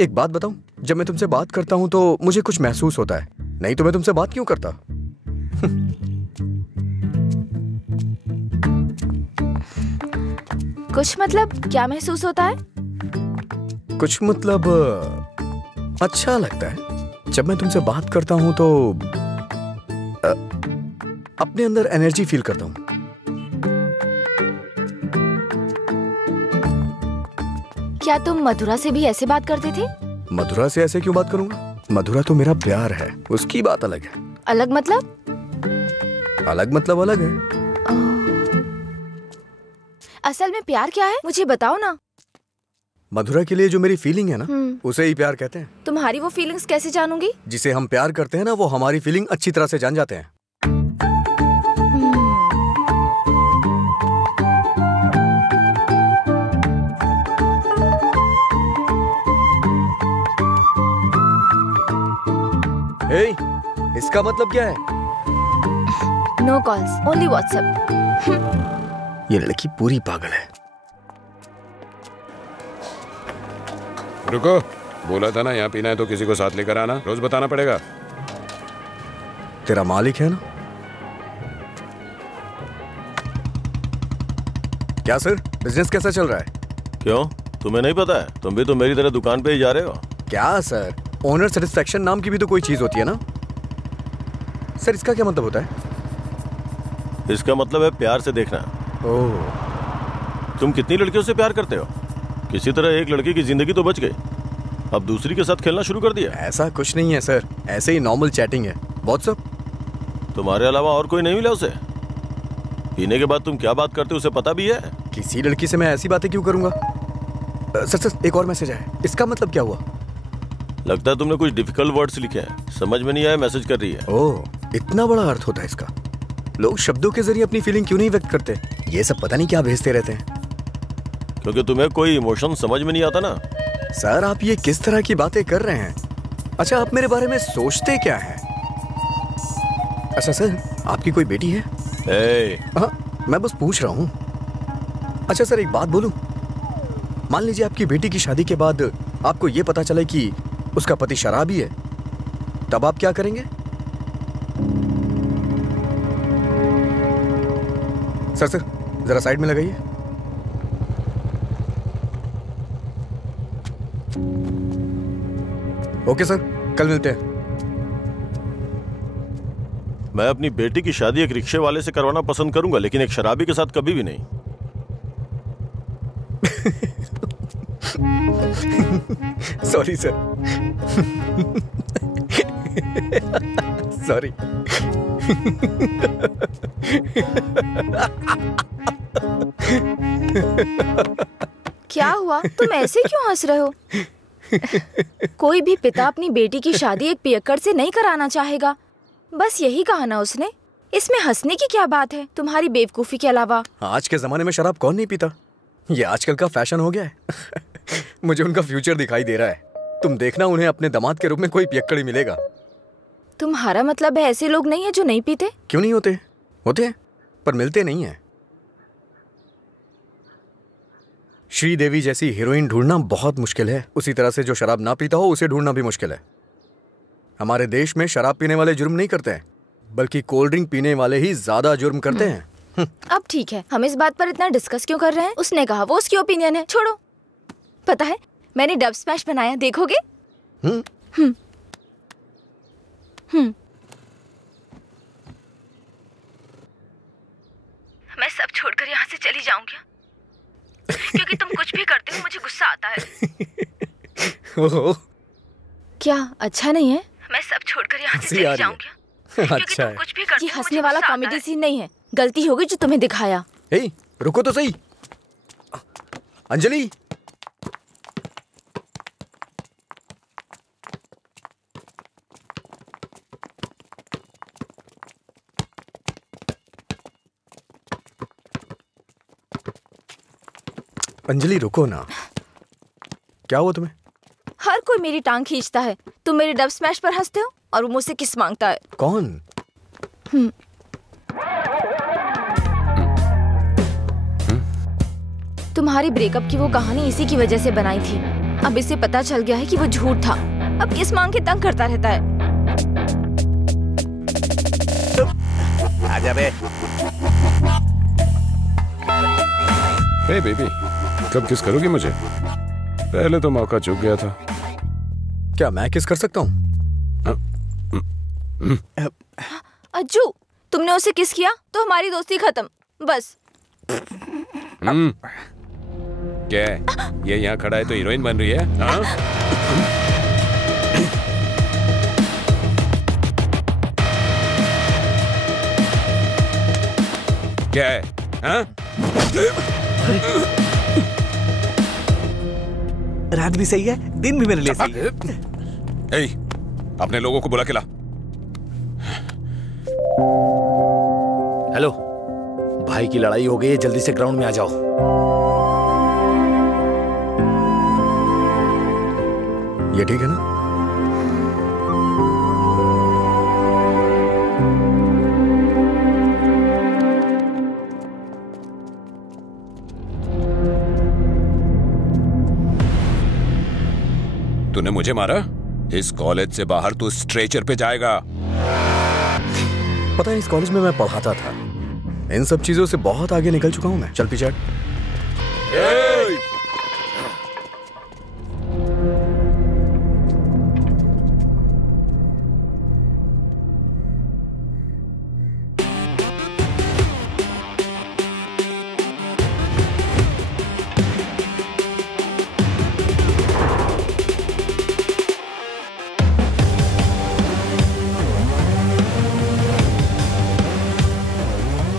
एक बात बताऊं, जब मैं तुमसे बात करता हूं तो मुझे कुछ महसूस होता है, नहीं तो मैं तुमसे बात क्यों करता? कुछ मतलब क्या महसूस होता है? कुछ मतलब अच्छा लगता है। जब मैं तुमसे बात करता हूँ तो अपने अंदर एनर्जी फील करता हूँ। क्या तुम मधुरा से भी ऐसे बात करते थे? मधुरा से ऐसे क्यों बात करूंगा? मधुरा तो मेरा प्यार है, उसकी बात अलग है। अलग मतलब? अलग मतलब अलग है। असल में प्यार क्या है मुझे बताओ ना। मधुरा के लिए जो मेरी फीलिंग है ना, उसे ही प्यार कहते हैं। तुम्हारी वो फीलिंग्स कैसे जानूंगी? जिसे हम प्यार करते हैं ना, वो हमारी फीलिंग अच्छी तरह से जान जाते हैं। हे, इसका मतलब क्या है? No calls, only WhatsApp. ये लड़की पूरी पागल है। रुको, बोला था ना यहाँ पीना है तो किसी को साथ लेकर आना। रोज बताना पड़ेगा। तेरा मालिक है ना? क्या सर, बिजनेस कैसा चल रहा है? क्यों, तुम्हें नहीं पता है? तुम भी तो मेरी तरह दुकान पे ही जा रहे हो। क्या सर, ओनर सेटिस्फेक्शन नाम की भी तो कोई चीज होती है ना सर। इसका क्या मतलब होता है? इसका मतलब है प्यार से देखना। ओह। तुम कितनी लड़कियों से प्यार करते हो? किसी तरह एक लड़की की जिंदगी तो बच गई, अब दूसरी के साथ खेलना शुरू कर दिया। ऐसा कुछ नहीं है सर, ऐसे ही नॉर्मल चैटिंग है। व्हाट्सएप। तुम्हारे अलावा और कोई नहीं मिला उसे? पीने के बाद तुम क्या बात करते हो उसे पता भी है? किसी लड़की से मैं ऐसी बातें क्यों करूंगा? सर एक और मैसेज है, इसका मतलब क्या हुआ? लगता है तुमने कुछ डिफिकल्ट वर्ड्स लिखे हैं, समझ में नहीं आया, मैसेज कर रही है। ओह, इतना बड़ा अर्थ होता है इसका। लोग शब्दों के जरिए अपनी फीलिंग क्यों नहीं व्यक्त करते? ये सब पता नहीं क्या भेजते रहते हैं। क्योंकि तुम्हें कोई इमोशन समझ में नहीं आता ना। सर आप ये किस तरह की बातें कर रहे हैं? अच्छा, आप मेरे बारे में सोचते क्या हैं? अच्छा सर, आपकी कोई बेटी है? हाँ, मैं बस पूछ रहा हूँ। अच्छा सर, एक बात बोलूं? मान लीजिए आपकी बेटी की शादी के बाद आपको ये पता चले कि उसका पति शराबी है, तब आप क्या करेंगे? सर जरा साइड में लगाइए। ओके सर, कल मिलते हैं। मैं अपनी बेटी की शादी एक रिक्शे वाले से करवाना पसंद करूंगा, लेकिन एक शराबी के साथ कभी भी नहीं। Sorry sir. सॉरी। क्या हुआ, तुम ऐसे क्यों हंस रहे हो? कोई भी पिता अपनी बेटी की शादी एक पियक्कड़ से नहीं कराना चाहेगा। बस यही कहा ना उसने। इसमें हंसने की क्या बात है तुम्हारी बेवकूफी के अलावा? आज के जमाने में शराब कौन नहीं पीता? ये आजकल का फैशन हो गया है। मुझे उनका फ्यूचर दिखाई दे रहा है। तुम देखना, उन्हें अपने दामाद के रूप में कोई पियक्कड़ ही मिलेगा। तुम्हारा मतलब है ऐसे लोग नहीं है जो नहीं पीते? क्यों नहीं होते? होते हैं, पर मिलते नहीं है। श्रीदेवी जैसी हीरोइन ढूंढना बहुत मुश्किल है। उसी तरह से जो शराब ना पीता हो उसे ढूंढना भी मुश्किल है। हमारे देश में शराब पीने वाले जुर्म नहीं करते हैं, बल्कि कोल्ड ड्रिंक पीने वाले ही ज्यादा जुर्म करते हैं। अब ठीक है, हम इस बात पर इतना डिस्कस क्यों कर रहे हैं? उसने कहा, वो उसकी ओपिनियन है, छोड़ो। पता है मैंने डब स्मैश बनाया, देखोगे? मैं सब छोड़कर यहाँ से चली जाऊंगी, क्योंकि तुम कुछ भी करते हो मुझे गुस्सा आता है। क्या अच्छा नहीं है? मैं सब छोड़कर यहाँ से चली जाऊंगी, क्योंकि तुम कुछ भी करते हो। ये हंसने वाला कॉमेडी सीन नहीं है, गलती होगी जो तुम्हें दिखाया। हे, रुको तो सही। अंजलि, अंजलि रुको ना। क्या हुआ तुम्हें? हर कोई मेरी टांग खींचता है। तुम मेरे डब स्मैश पर हंसते हो और वो मुझसे किस मांगता है। कौन? तुम्हारी ब्रेकअप की वो कहानी इसी की वजह से बनाई थी। अब इसे पता चल गया है कि वो झूठ था। अब किस मांग के तंग करता रहता है। आजा बे। हे बेबी, कब किस करोगी मुझे? पहले तो मौका चूक गया था। क्या मैं किस कर सकता हूँ? अज्जू, तुमने उसे किस किया तो हमारी दोस्ती खत्म, बस। क्या है? ये यहाँ खड़ा है तो हीरोइन बन रही है? हाँ? क्या है? हाँ? रात भी सही है, दिन भी मेरे लिए सही है। ए, अपने लोगों को बुला के ला। हेलो, भाई की लड़ाई हो गई है, जल्दी से ग्राउंड में आ जाओ। ये ठीक है ना? तूने मुझे मारा? इस कॉलेज से बाहर तू स्ट्रेचर पे जाएगा। पता है, इस कॉलेज में मैं पढ़ाता था। इन सब चीजों से बहुत आगे निकल चुका हूं मैं। चल पीछे।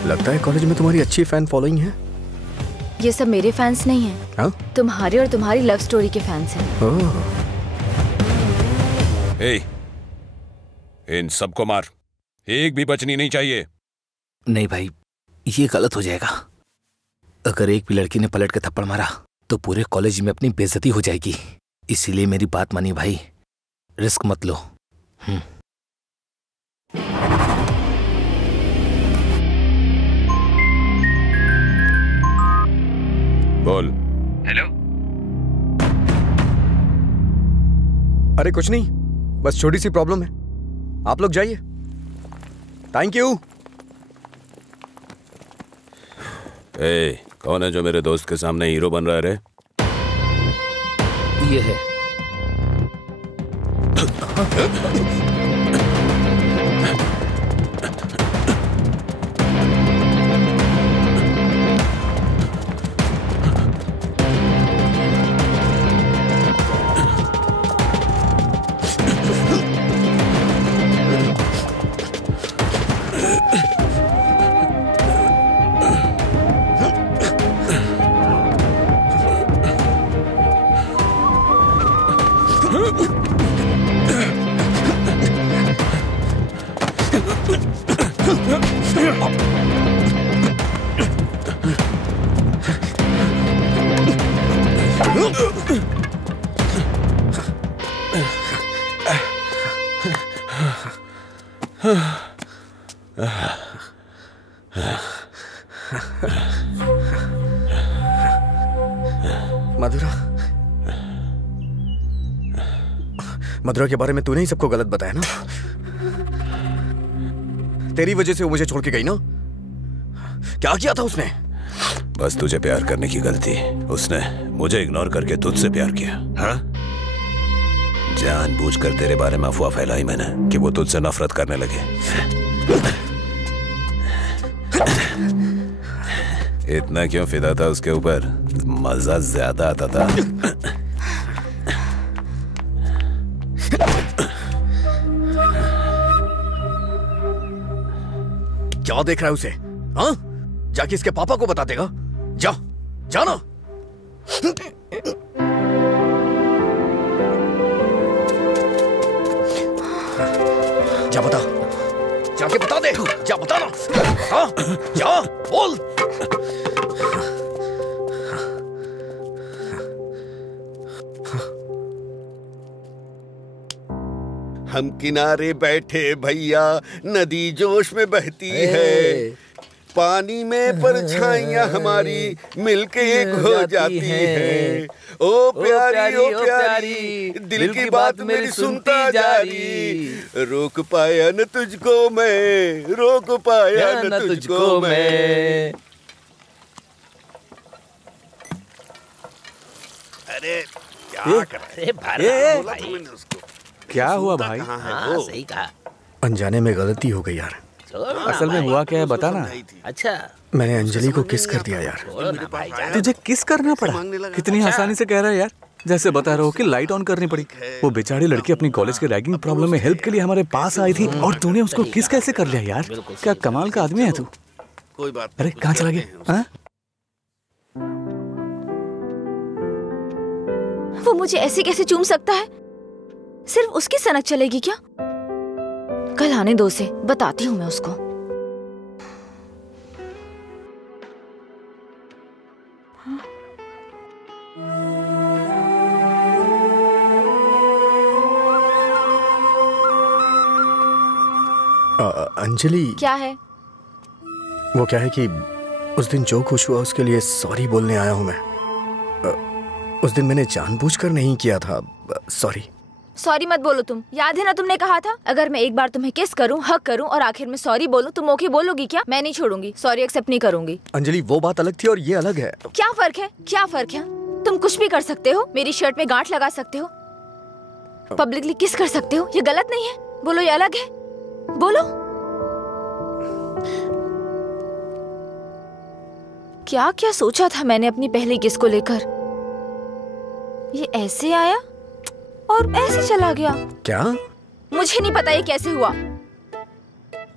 लगता है कॉलेज में तुम्हारी अच्छी फैन फॉलोइंग है। ये सब मेरे फैंस नहीं हैं। हाँ? तुम्हारे और तुम्हारी लव स्टोरी के फैंस हैं। इन सबको मार, एक भी बचनी नहीं चाहिए। नहीं भाई, ये गलत हो जाएगा। अगर एक भी लड़की ने पलट के थप्पड़ मारा तो पूरे कॉलेज में अपनी बेइज्जती हो जाएगी। इसीलिए मेरी बात मानिए भाई, रिस्क मत लो। बोल। हेलो। अरे कुछ नहीं, बस छोटी सी प्रॉब्लम है। आप लोग जाइए। Thank you. कौन है जो मेरे दोस्त के सामने हीरो बन रहा है रे? ये है। मधुरा के बारे में तूने ही सबको गलत बताया ना? तेरी वजह से वो मुझे छोड़ के गई ना? क्या किया था उसने? बस तुझे प्यार करने की गलती। उसने मुझे इग्नोर करके तुझसे प्यार किया। हाँ? जानबूझकर तेरे बारे में अफवाह फैलाई मैंने कि वो तुझसे नफरत करने लगे। इतना क्यों फिदा था उसके ऊपर? मजा ज्यादा आता था। क्या देख रहा है उसे? हाँ? जाके इसके पापा को बता देगा। जा, जाना। जा बता, जाके बता दे। जा बता ना। हाँ? जा, बोल। हम किनारे बैठे भैया, नदी जोश में बहती है, पानी में परछाइयां हमारी मिलके एक हो जाती है। ओ प्यारी दिल की बात मेरी सुनता जारी, रोक पाया न तुझको मैं, रोक पाया न तुझको मैं। अरे क्या कर रहा है? बोला था मैंने उसको। क्या हुआ भाई? हाँ, सही कहा। अनजाने में गलती हो गई यार। असल में हुआ क्या है बताना। अच्छा, मैंने अंजलि को किस कर दिया यार। तुझे किस करना पड़ा? कितनी आसानी से कह रहा है यार, जैसे बता रहा हो कि लाइट ऑन करनी पड़ी। वो बेचारी लड़की अपनी कॉलेज के रैगिंग प्रॉब्लम में हेल्प के लिए हमारे पास आई थी और तूने उसको किस कैसे कर लिया यार? क्या कमाल का आदमी है तू। कोई बात। अरे कहाँ चला गया? वो मुझे ऐसे कैसे चूम सकता है? सिर्फ उसकी सनक चलेगी क्या? कल आने दो से, बताती हूँ मैं उसको। अंजलि, क्या है? वो क्या है कि उस दिन जो कुछ हुआ उसके लिए सॉरी बोलने आया हूँ मैं। उस दिन मैंने जानबूझकर नहीं किया था। सॉरी। सॉरी मत बोलो तुम। याद है ना तुमने कहा था अगर मैं एक बार तुम्हें किस करूं, हक करूं और आखिर में सॉरी बोलूं तुम ओके बोलोगी क्या? मैं नहीं छोड़ूंगी, सॉरी एक्सेप्ट नहीं करूंगी। अंजलि, वो बात अलग थी और ये अलग है। क्या फर्क है? क्या फर्क है? तुम कुछ भी कर सकते हो, मेरी शर्ट में गांठ लगा सकते हो, पब्लिकली किस कर सकते हो, ये गलत नहीं है? बोलो ये अलग है? बोलो। क्या क्या सोचा था मैंने अपनी पहली किस को लेकर? ये ऐसे आया और ऐसे चला गया। क्या? मुझे नहीं पता ये कैसे हुआ।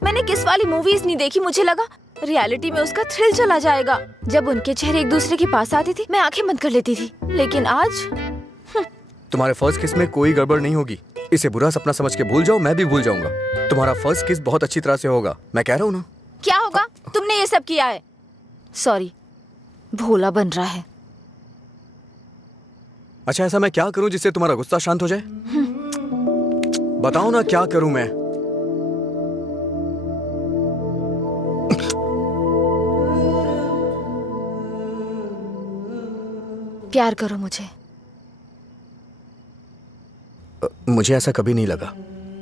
मैंने किस वाली मूवीज नहीं देखी, मुझे लगा रियलिटी में उसका थ्रिल चला जाएगा। जब उनके चेहरे एक दूसरे के पास आते थे मैं आंखें बंद कर लेती थी, लेकिन आज तुम्हारे फर्स्ट किस में कोई गड़बड़ नहीं होगी। इसे बुरा सपना समझ के भूल जाओ, मैं भी भूल जाऊंगा। तुम्हारा फर्स्ट किस बहुत अच्छी तरह से होगा, मैं कह रहा हूँ ना। क्या होगा? तुमने ये सब किया है। सॉरी, भोला बन रहा है। अच्छा, ऐसा मैं क्या करूं जिससे तुम्हारा गुस्सा शांत हो जाए? बताओ ना क्या करूं मैं? प्यार करो मुझे। मुझे ऐसा कभी नहीं लगा।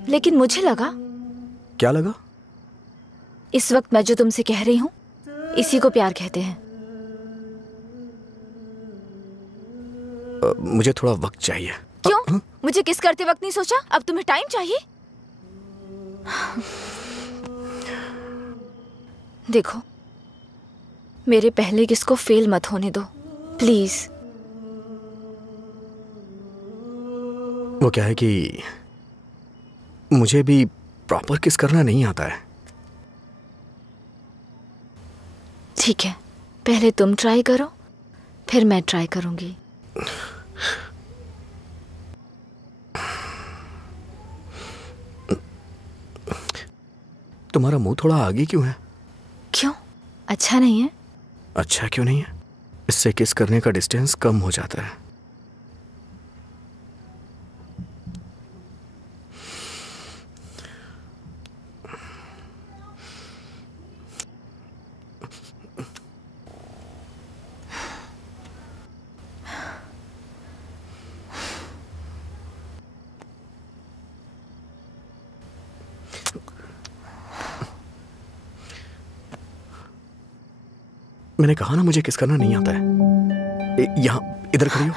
लेकिन मुझे लगा। क्या लगा? इस वक्त मैं जो तुमसे कह रही हूँ इसी को प्यार कहते हैं। मुझे थोड़ा वक्त चाहिए। क्यों? मुझे किस करते वक्त नहीं सोचा? अब तुम्हें टाइम चाहिए? देखो, मेरे पहले किस को फेल मत होने दो प्लीज। वो क्या है कि मुझे भी प्रॉपर किस करना नहीं आता है। ठीक है, पहले तुम ट्राई करो, फिर मैं ट्राई करूंगी। तुम्हारा मुंह थोड़ा आगे क्यों है? क्यों? अच्छा नहीं है? अच्छा क्यों नहीं है? इससे किस करने का डिस्टेंस कम हो जाता है। मैंने कहा ना मुझे किस करना नहीं आता है। यहाँ इधर खड़ी हो।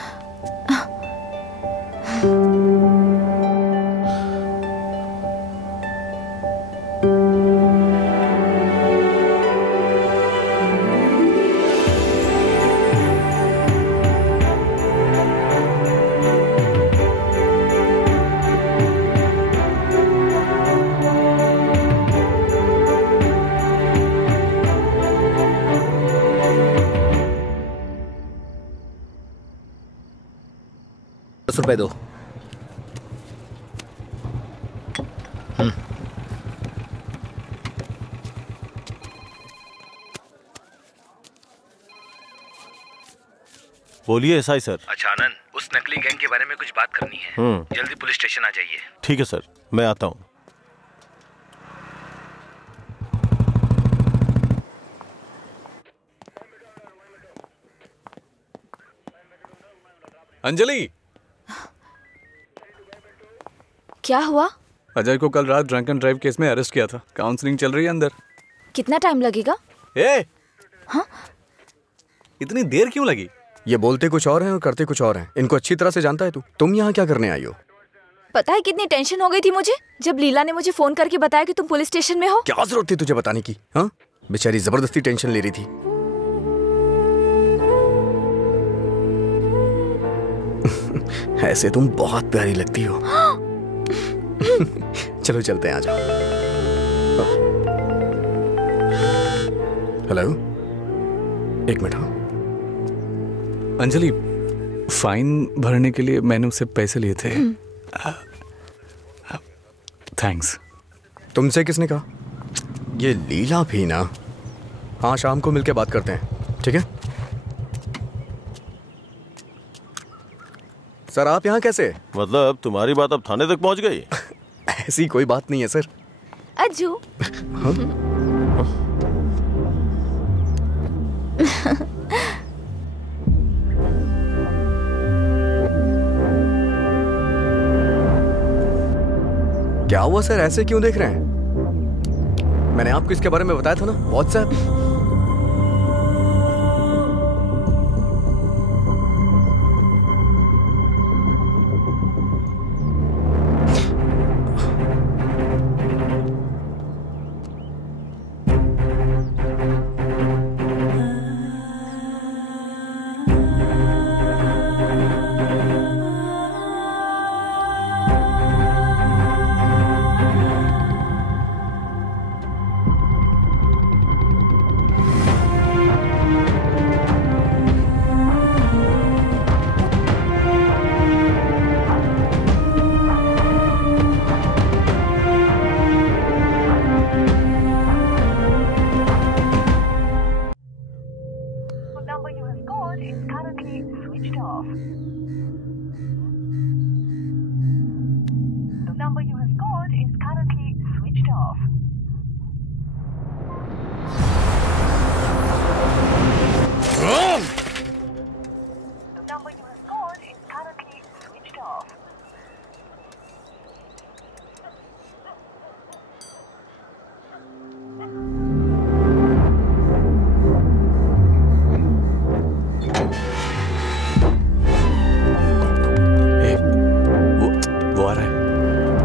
₹10 दो। बोलिए एसआई सर। अच्छा आनंद, उस नकली गैंग के बारे में कुछ बात करनी है। जल्दी पुलिस स्टेशन आ जाइए। ठीक है सर, मैं आता हूँ। अंजलि, क्या हुआ? अजय को कल रात ड्रंक एंड ड्राइव केस में अरेस्ट किया था। काउंसलिंग चल रही है अंदर। कितना टाइम लगेगा? ए, हाँ? इतनी देर क्यों लगी? ये बोलते कुछ और हैं और करते कुछ और हैं। इनको अच्छी तरह से जानता है तू। तुम यहाँ क्या करने आई हो? पता है कितनी टेंशन हो गई थी मुझे जब लीला ने मुझे फोन करके बताया कि तुम पुलिस स्टेशन में हो। क्या जरूरत थी तुझे बताने की? हाँ, बेचारी जबरदस्ती टेंशन ले रही थी। ऐसे तुम बहुत प्यारी लगती हो। चलो चलते हैं, आ जाओ। हेलो, एक मिनट। हाँ अंजलि, फाइन भरने के लिए मैंने उससे पैसे लिए थे। थैंक्स। तुमसे किसने कहा? ये लीला भी ना। हाँ, शाम को मिलके बात करते हैं, ठीक है? सर आप यहाँ कैसे? मतलब तुम्हारी बात अब थाने तक पहुँच गई? ऐसी कोई बात नहीं है सर। अज्जू। हाँ? क्या हुआ सर, ऐसे क्यों देख रहे हैं? मैंने आपको इसके बारे में बताया था ना, व्हाट्सएप।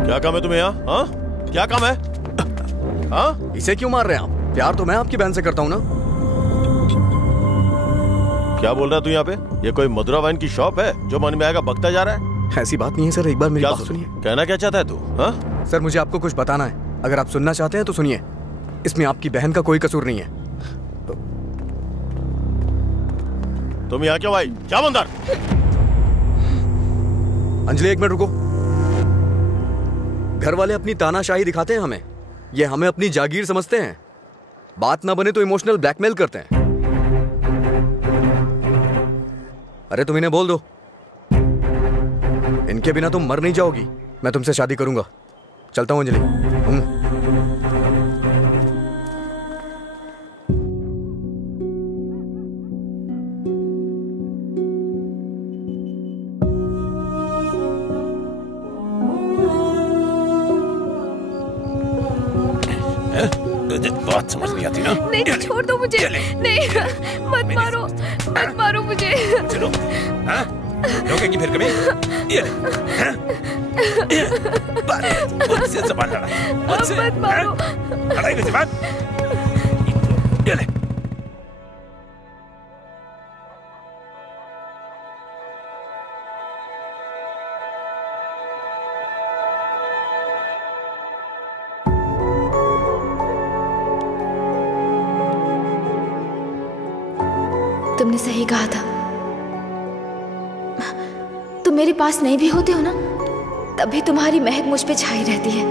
क्या काम है तुम्हें यहाँ? हाँ, क्या काम है? हाँ, इसे क्यों मार रहे हैं आप? प्यार तो मैं आपकी बहन से करता हूँ ना। क्या बोल रहा है तू यहाँ पे? ये कोई मधुरा वाइन की शॉप है जो मन में आएगा बकता जा रहा है? ऐसी बात नहीं है सर, एक बार मेरी बात सुनिए। कहना क्या चाहता है तू? हाँ सर, मुझे आपको कुछ बताना है। अगर आप सुनना चाहते हैं तो सुनिए। इसमें आपकी बहन का कोई कसूर नहीं है। तुम यहाँ क्यों आई? क्या बंदर? अंजलि एक मिनट रुको। घर वाले अपनी तानाशाही दिखाते हैं हमें, ये हमें अपनी जागीर समझते हैं। बात ना बने तो इमोशनल ब्लैकमेल करते हैं। अरे तुम इन्हें बोल दो, इनके बिना तुम मर नहीं जाओगी। मैं तुमसे शादी करूंगा। चलता हूं अंजलि। बात समझ नहीं आती ना? नहीं, छोड़ दो मुझे। नहीं, मत मारो, मत मारो मुझे। चलो, हाँ? रोकेंगी फिर कभी? ये ले, हाँ? मुझसे ज़बान लड़ा, मुझसे, मत मारो। लड़ाई में ज़बान? ये ले। तुमने सही कहा था। तुम मेरे पास नहीं भी होते हो ना, तभी तुम्हारी महक मुझ पे छाई रहती है।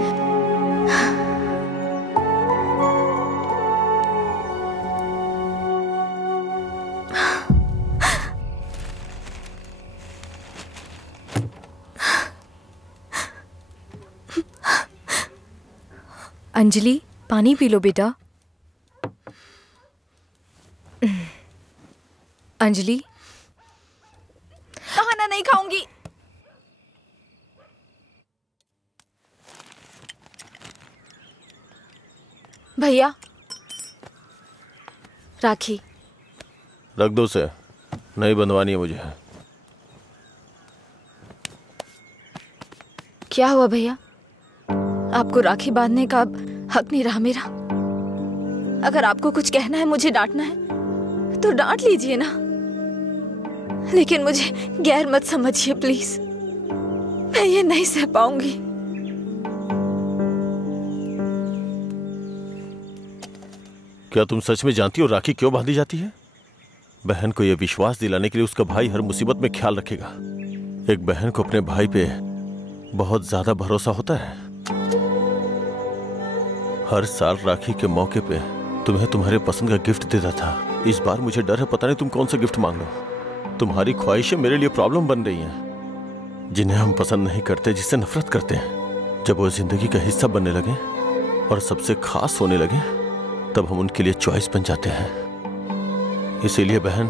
अंजलि, पानी पी लो बेटा। अंजलि, खाना नहीं खाऊंगी। भैया, राखी रख दो उसे। नहीं बंधवानी है मुझे। क्या हुआ भैया? आपको राखी बांधने का अब हक नहीं रहा मेरा? अगर आपको कुछ कहना है, मुझे डांटना है तो डांट लीजिए ना, लेकिन मुझे गैर मत समझिए प्लीज। मैं ये नहीं सह पाऊंगी। क्या तुम सच में जानती हो राखी क्यों बांधी जाती है? बहन को यह विश्वास दिलाने के लिए उसका भाई हर मुसीबत में ख्याल रखेगा। एक बहन को अपने भाई पे बहुत ज्यादा भरोसा होता है। हर साल राखी के मौके पे तुम्हें तुम्हारे पसंद का गिफ्ट देता था। इस बार मुझे डर है, पता नहीं तुम कौन सा गिफ्ट मांग लो। तुम्हारी ख्वाहिशें मेरे लिए प्रॉब्लम बन रही हैं, जिन्हें हम पसंद नहीं करते, जिससे नफरत करते हैं। जब वो जिंदगी का हिस्सा बनने लगे और सबसे खास होने लगे, तब हम उनके लिए चॉइस बन जाते हैं। इसीलिए बहन,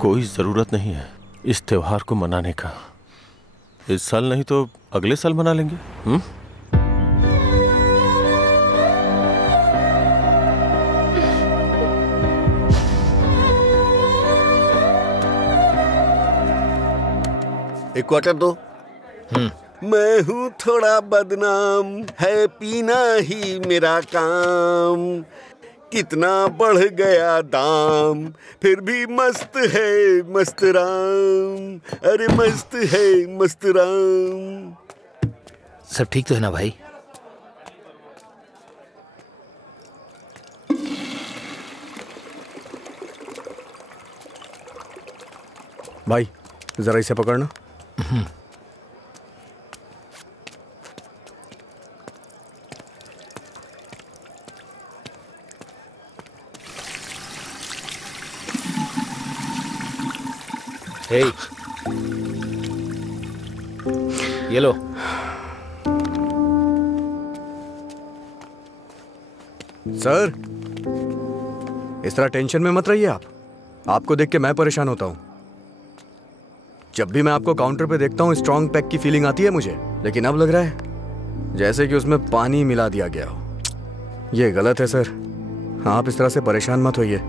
कोई जरूरत नहीं है इस त्योहार को मनाने का। इस साल नहीं तो अगले साल मना लेंगे। एक क्वार्टर दो। मैं हूँ थोड़ा बदनाम, है पीना ही मेरा काम। कितना बढ़ गया दाम, फिर भी मस्त है मस्त राम। अरे मस्त है मस्त राम। सब ठीक तो है ना भाई? भाई जरा इसे पकड़ना। हे, ये लो। सर, इस तरह टेंशन में मत रहिए आप। आपको देख के मैं परेशान होता हूं। जब भी मैं आपको काउंटर पे देखता हूँ स्ट्रॉन्ग पैक की फीलिंग आती है मुझे, लेकिन अब लग रहा है जैसे कि उसमें पानी मिला दिया गया हो। ये गलत है सर, आप इस तरह से परेशान मत होइए।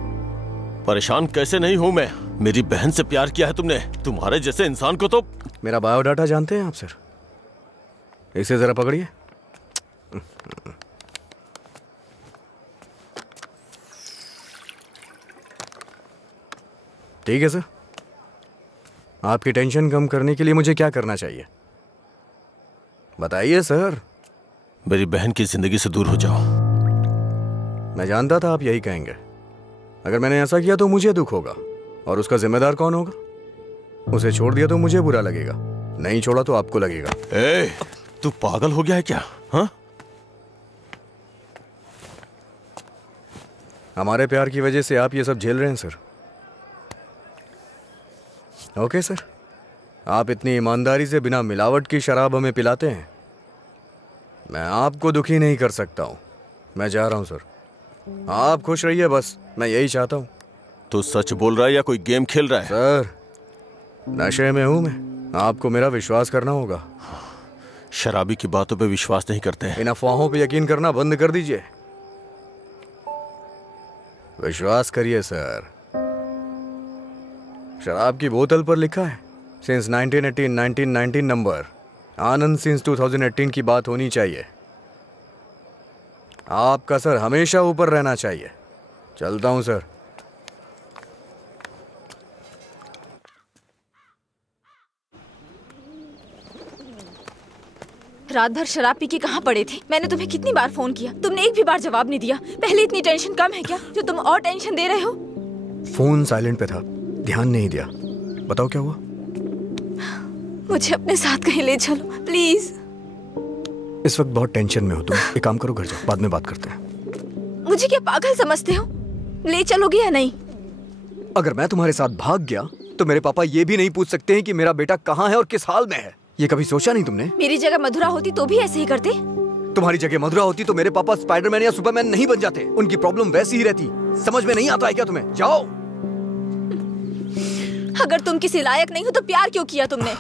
परेशान कैसे नहीं हूं मैं? मेरी बहन से प्यार किया है तुमने। तुम्हारे जैसे इंसान को तो। मेरा बायोडाटा जानते हैं आप सर? इसे जरा पकड़िए। ठीक है सर, आपकी टेंशन कम करने के लिए मुझे क्या करना चाहिए बताइए सर। मेरी बहन की जिंदगी से दूर हो जाओ। मैं जानता था आप यही कहेंगे। अगर मैंने ऐसा किया तो मुझे दुख होगा, और उसका जिम्मेदार कौन होगा? उसे छोड़ दिया तो मुझे बुरा लगेगा, नहीं छोड़ा तो आपको लगेगा। ए, तू पागल हो गया है क्या? हाँ? हमारे प्यार की वजह से आप ये सब झेल रहे हैं सर। ओके सर, आप इतनी ईमानदारी से बिना मिलावट की शराब हमें पिलाते हैं, मैं आपको दुखी नहीं कर सकता हूं। मैं जा रहा हूं सर, आप खुश रहिए बस, मैं यही चाहता हूं। तो सच बोल रहा है या कोई गेम खेल रहा है? सर, नशे में हूं मैं, आपको मेरा विश्वास करना होगा। शराबी की बातों पे विश्वास नहीं करते। इन अफवाहों पे यकीन करना बंद कर दीजिए, विश्वास करिए सर। शराब की बोतल पर लिखा है सिंस 1918 नंबर, आनंद सिंस 2018 की बात होनी चाहिए। आपका सर हमेशा ऊपर रहना चाहिए। चलता हूं सर। रात भर शराब पी के कहाँ पड़े थे? मैंने तुम्हें कितनी बार फोन किया, तुमने एक भी बार जवाब नहीं दिया। पहले इतनी टेंशन कम है क्या जो तुम और टेंशन दे रहे हो? फोन साइलेंट पे था, ध्यान नहीं दिया। बताओ क्या हुआ? मुझे अपने साथ कहीं ले चलो प्लीज। इस वक्त बहुत टेंशन में हो तुम, एक काम करो घर जाओ, बाद में बात करते हैं। मुझे क्या पागल समझते हो? ले चलोगे या नहीं? अगर मैं तुम्हारे साथ भाग गया तो मेरे पापा ये भी नहीं पूछ सकते हैं कि मेरा बेटा कहाँ है और किस हाल में है। ये कभी सोचा नहीं तुमने? मेरी जगह मधुरा होती तो भी ऐसे ही करते। तुम्हारी जगह मधुरा होती तो मेरे पापा स्पाइडरमैन या सुपरमैन नहीं बन जाते। उनकी प्रॉब्लम वैसी ही रहती। समझ में नहीं आता है क्या तुम्हें? जाओ। अगर तुम किसी लायक नहीं हो तो प्यार क्यों किया तुमने?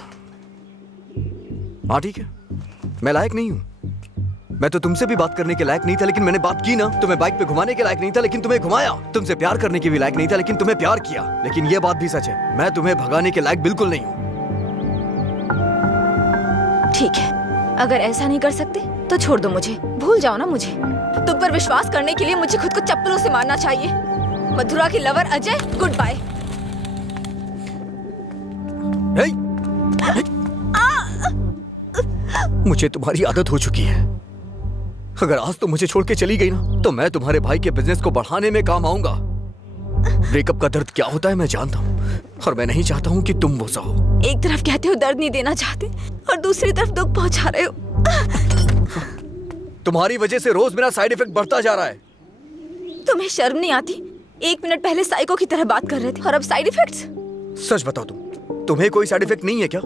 हाँ ठीक है, मैं लायक नहीं हूँ। मैं तो तुमसे भी बात करने के लायक नहीं था, लेकिन मैंने बात की ना। तुम्हें बाइक पे घुमाने के लायक नहीं था, लेकिन तुम्हें घुमाया। तुमसे प्यार करने के भी लायक नहीं था, लेकिन तुम्हें प्यार किया। लेकिन ये बात भी सच है, मैं तुम्हें भगाने के लायक बिल्कुल नहीं हूँ। ठीक है, अगर ऐसा नहीं कर सकते तो छोड़ दो मुझे, भूल जाओ ना मुझे। तुम पर विश्वास करने के लिए मुझे खुद को चप्पलों से मारना चाहिए। मधुरा की लवर अजय, गुड बाय। मुझे तुम्हारी आदत हो चुकी है। अगर आज तुम मुझे छोड़ के चली गई ना, तो मैं तुम्हारे भाई के बिजनेस को बढ़ाने में काम आऊंगा। ब्रेकअप का दर्द क्या होता है मैं जानता हूँ, और मैं नहीं चाहता हूँ कि तुम वो सहो। एक तरफ कहते हो दर्द नहीं देना चाहते, और दूसरी तरफ दुख पहुंचा रहे हो। तुम्हारी वजह से रोज मेरा साइड इफेक्ट बढ़ता जा रहा है। तुम्हें शर्म नहीं आती? 1 मिनट पहले साइको की तरह बात कर रहे थे, और अब साइड इफेक्ट्स? सच बताओ, तुम्हें कोई साइड इफेक्ट नहीं है क्या?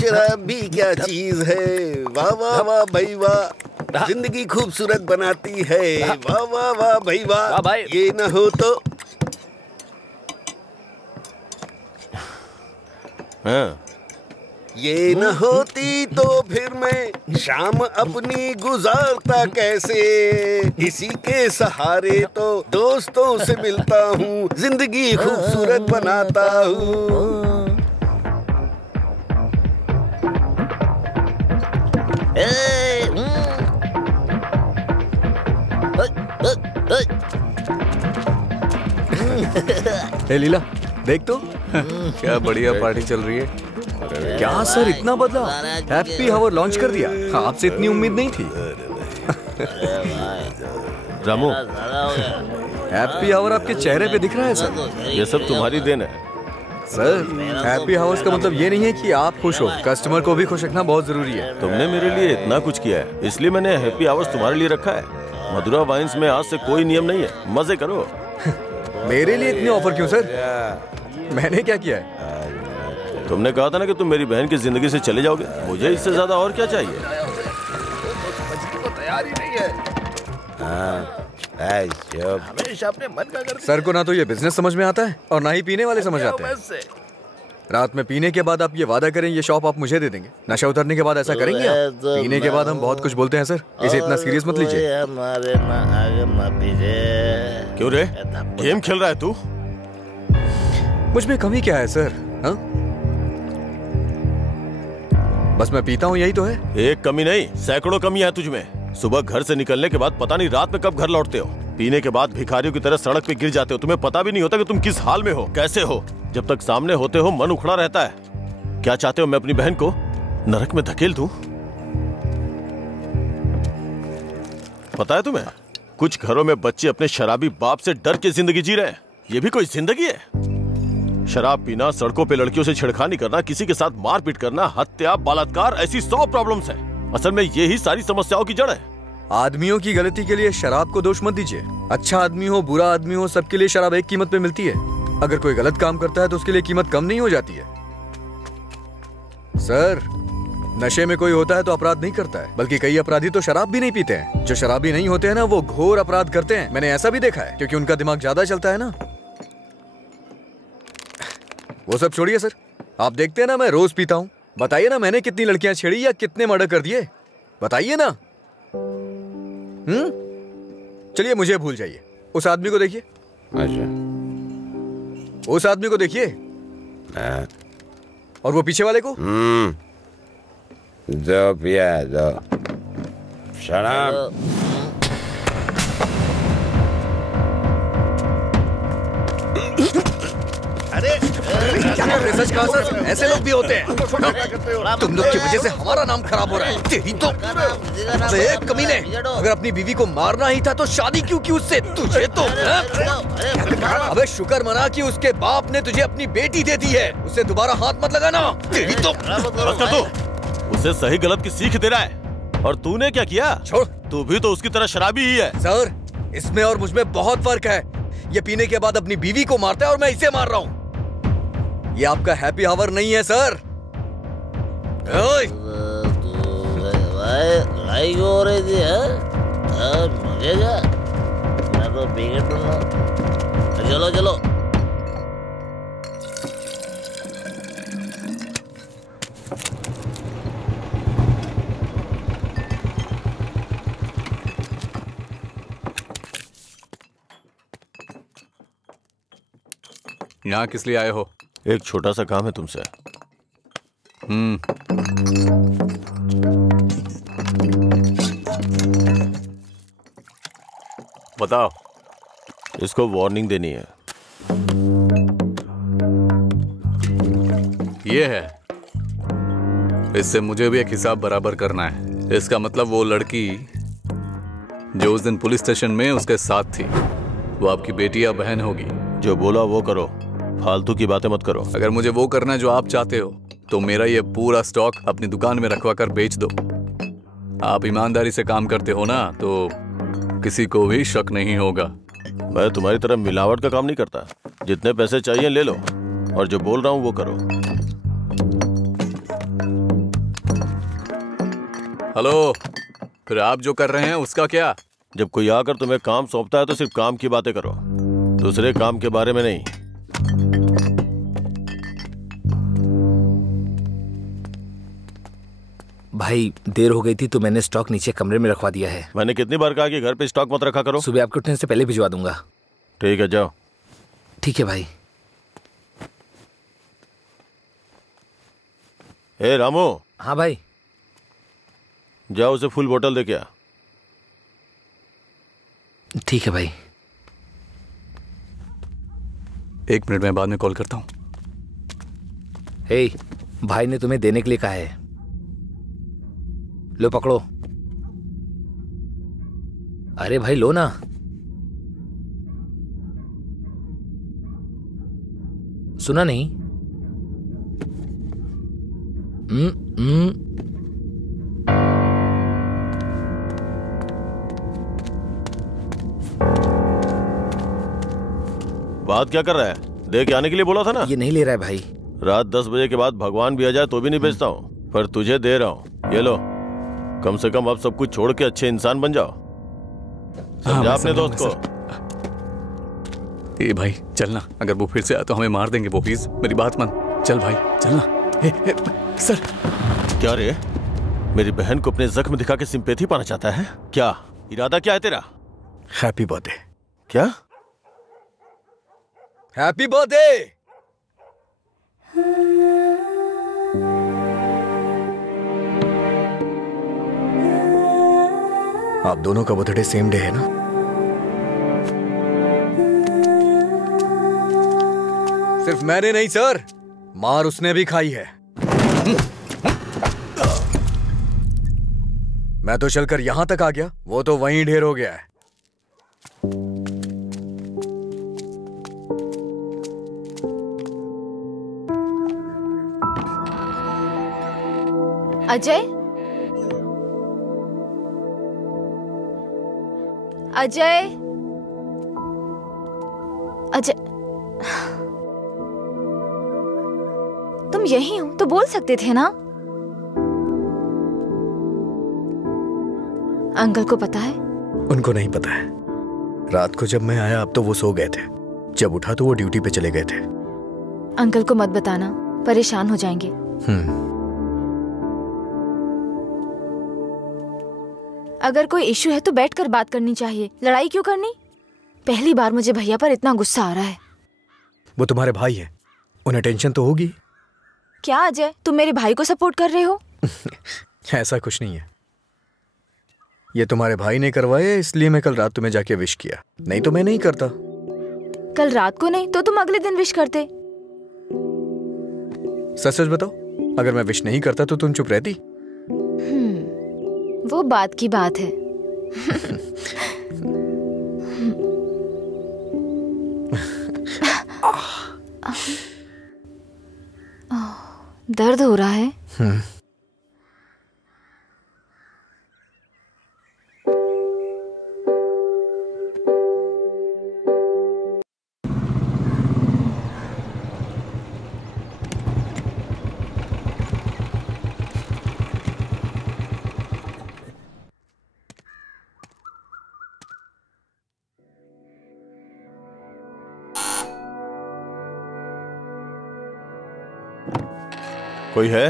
शराब भी क्या चीज है, वाह वाह वाह भाई वाह, जिंदगी खूबसूरत बनाती है, वाह वाह वाह भाई वाह। ये न हो तो ये न होती तो फिर मैं शाम अपनी गुजारता कैसे। इसी के सहारे तो दोस्तों से मिलता हूँ, जिंदगी खूबसूरत बनाता हूँ। ए लीला, देख तो क्या बढ़िया पार्टी चल रही है। क्या सर इतना बदला? हैप्पी आवर लॉन्च कर दिया, आपसे इतनी उम्मीद नहीं थी। रामू, हैप्पी आवर आपके चेहरे पे दिख रहा है सर। ये सब तुम्हारी देन है सर। हैप्पी आवर्स का मतलब ये नहीं है कि आप खुश हो, कस्टमर को भी खुश रखना बहुत जरूरी है। तुमने मेरे लिए इतना कुछ किया है, इसलिए मैंने हैप्पी आवर्स तुम्हारे लिए रखा है। मधुरा वाइन्स में आज से कोई नियम नहीं है, मजे करो। मेरे लिए इतने ऑफर क्यों सर? मैंने क्या किया है? तुमने कहा था ना कि तुम मेरी बहन की जिंदगी से चले जाओगे, मुझे इससे ज्यादा और क्या चाहिए? तैयार ही नहीं है। हमेशा अपने मन का करते। सर को ना तो ये बिजनेस समझ में आता है और ना ही पीने वाले समझ आते हैं। रात में पीने के बाद आप ये वादा करें ये शॉप आप मुझे दे देंगे, नशा उतरने के बाद ऐसा करेंगे आप? पीने के बाद हम बहुत कुछ बोलते हैं सर, इसे इतना सीरियस मत लीजिए। क्यों रे, गेम खेल रहा है तू? मुझ में कमी क्या है सर? हा? बस मैं पीता हूँ, यही तो है। एक कमी नहीं, सैकड़ों कमी है तुझमें। सुबह घर से निकलने के बाद पता नहीं रात में कब घर लौटते हो। पीने के बाद भिखारियों की तरह सड़क पे गिर जाते हो, तुम्हें पता भी नहीं होता कि तुम किस हाल में हो, कैसे हो। जब तक सामने होते हो मन उखड़ा रहता है। क्या चाहते हो मैं अपनी बहन को नरक में धकेल दूं? पता है तुम्हें, कुछ घरों में बच्चे अपने शराबी बाप से डर के जिंदगी जी रहे हैं। ये भी कोई जिंदगी है? शराब पीना, सड़कों पे लड़कियों से छेड़खानी करना, किसी के साथ मारपीट करना, हत्या, बलात्कार, ऐसी 100 प्रॉब्लम्स हैं। असल में यही सारी समस्याओं की जड़ है। आदमियों की गलती के लिए शराब को दोष मत दीजिए। अच्छा आदमी हो, बुरा आदमी हो, सबके लिए शराब एक कीमत पे मिलती है। अगर कोई गलत काम करता है तो उसके लिए कीमत कम नहीं हो जाती है। सर, नशे में कोई होता है तो अपराध नहीं करता है, बल्कि कई अपराधी तो शराब भी नहीं पीते हैं। जो शराबी नहीं होते हैं ना, वो घोर अपराध करते हैं। मैंने ऐसा भी देखा है, क्योंकि उनका दिमाग ज्यादा चलता है ना। वो सब छोड़िए सर, आप देखते हैं ना मैं रोज पीता हूँ। बताइए ना मैंने कितनी लड़कियां छेड़ी या कितने मर्डर कर दिए, बताइए ना। चलिए मुझे भूल जाइए, उस आदमी को देखिए। उस आदमी को देखिए, और वो पीछे वाले को। दो पिया दो शराब। अरे क्या कर रहे सच कहा सर, ऐसे लोग भी होते हैं। तुम लोग की वजह से हमारा नाम खराब हो रहा है। तेरी तो कमीने, अगर अपनी बीवी को मारना ही था तो शादी क्यों की उससे? तुझे तो अबे शुक्र मना कि उसके बाप ने तुझे अपनी बेटी दे दी है। उससे दोबारा हाथ मत लगाना। तेरी तो उसे सही गलत की सीख दे रहा है। और तूने क्या किया? छोड़। तू भी तो उसकी तरह शराबी ही है। सर, इसमें और मुझमें बहुत फर्क है। ये पीने के बाद अपनी बीवी को मारता है और मैं इसे मार रहा हूँ। ये आपका हैप्पी आवर नहीं है सर। लड़ाई क्यों हो रही थी? मुझे क्या, मैं तो पी के टूंगा। चलो चलो। यहाँ किस लिए आए हो? एक छोटा सा काम है तुमसे। बताओ। इसको वार्निंग देनी है। ये है, इससे मुझे भी एक हिसाब बराबर करना है। इसका मतलब वो लड़की जो उस दिन पुलिस स्टेशन में उसके साथ थी, वो आपकी बेटी या बहन होगी। जो बोला वो करो, फालतू की बातें मत करो। अगर मुझे वो करना है जो आप चाहते हो तो मेरा ये पूरा स्टॉक अपनी दुकान में रखवा कर बेच दो। आप ईमानदारी से काम करते हो ना, तो किसी को भी शक नहीं होगा। मैं तुम्हारी तरह मिलावट का काम नहीं करता। जितने पैसे चाहिए ले लो, और जो बोल रहा हूँ वो करो। हेलो, फिर आप जो कर रहे हैं उसका क्या? जब कोई आकर तुम्हें काम सौंपता है तो सिर्फ काम की बातें करो, दूसरे काम के बारे में नहीं। भाई देर हो गई थी तो मैंने स्टॉक नीचे कमरे में रखवा दिया है। मैंने कितनी बार कहा कि घर पे स्टॉक मत रखा करो। सुबह आपके उठने से पहले भिजवा दूंगा। ठीक है, जाओ। ठीक है भाई। ए रामू। हाँ भाई। जाओ उसे फुल बोतल दे के आ। ठीक है भाई। 1 मिनट में बाद में कॉल करता हूँ। हे, भाई ने तुम्हें देने के लिए कहा है। लो पकड़ो। अरे भाई लो ना। सुना नहीं? बात क्या कर रहा है? दे के आने के लिए बोला था ना। ये नहीं ले रहा है भाई। रात 10 बजे के बाद भगवान भी आ जाए तो भी नहीं बेचता हूँ, पर तुझे दे रहा हूँ। ये लो, कम से कम अब सब कुछ छोड़ के अच्छे इंसान बन जाओ। समझा अपने दोस्त को। ए भाई चलना, अगर वो फिर से आए तो हमें मार देंगे वो। प्लीज मेरी बात मान। चल भाई चलना। सर। क्या रे, मेरी बहन को अपने जख्म दिखा के सिंपैथी पाना चाहता है क्या? इरादा क्या है तेरा? Happy birthday. क्या? Happy birthday. आप दोनों का बर्थडे सेम डे है ना? सिर्फ मैंने नहीं सर, मार उसने भी खाई है। मैं तो चलकर यहां तक आ गया, वो तो वहीं ढेर हो गया है। अजय, अजय, अजय, तुम यही हो तो बोल सकते थे ना। अंकल को पता है? उनको नहीं पता है। रात को जब मैं आया अब तो वो सो गए थे, जब उठा तो वो ड्यूटी पे चले गए थे। अंकल को मत बताना, परेशान हो जाएंगे। अगर कोई इश्यू है तो बैठकर बात करनी चाहिए, लड़ाई क्यों करनी? पहली बार मुझे भैया पर इतना गुस्सा आ रहा है। वो तुम्हारे भाई हैं, उन्हें टेंशन तो होगी। क्या अजय, तुम मेरे भाई को सपोर्ट कर रहे हो? ऐसा कुछ नहीं है। ये तुम्हारे भाई ने करवाया इसलिए मैं कल रात तुम्हें जाके विश किया, नहीं तो मैं नहीं करता। कल रात को नहीं तो तुम अगले दिन विश करते। सच सच बताओ, अगर मैं विश नहीं करता तो तुम चुप रहती? वो बात की बात है। दर्द हो रहा है? कोई है?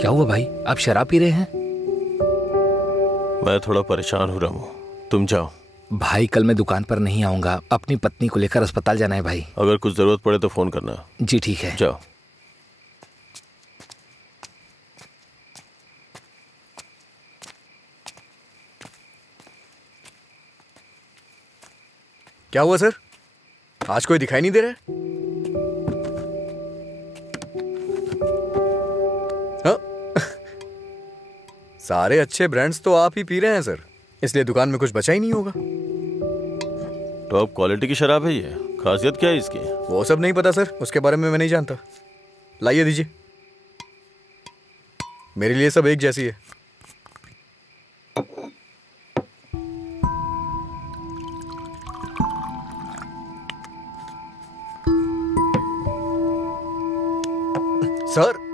क्या हुआ भाई, आप शराब पी रहे हैं? मैं थोड़ा परेशान हो रहा हूँ, तुम जाओ। भाई कल मैं दुकान पर नहीं आऊंगा, अपनी पत्नी को लेकर अस्पताल जाना है भाई। अगर कुछ जरूरत पड़े तो फोन करना। जी ठीक है, जाओ। क्या हुआ सर, आज कोई दिखाई नहीं दे रहा है? सारे अच्छे ब्रांड्स तो आप ही पी रहे हैं सर, इसलिए दुकान में कुछ बचा ही नहीं होगा। टॉप क्वालिटी की शराब है ये, खासियत क्या है इसकी? वो सब नहीं पता सर, उसके बारे में मैं नहीं जानता। लाइए दीजिए, मेरे लिए सब एक जैसी है। सर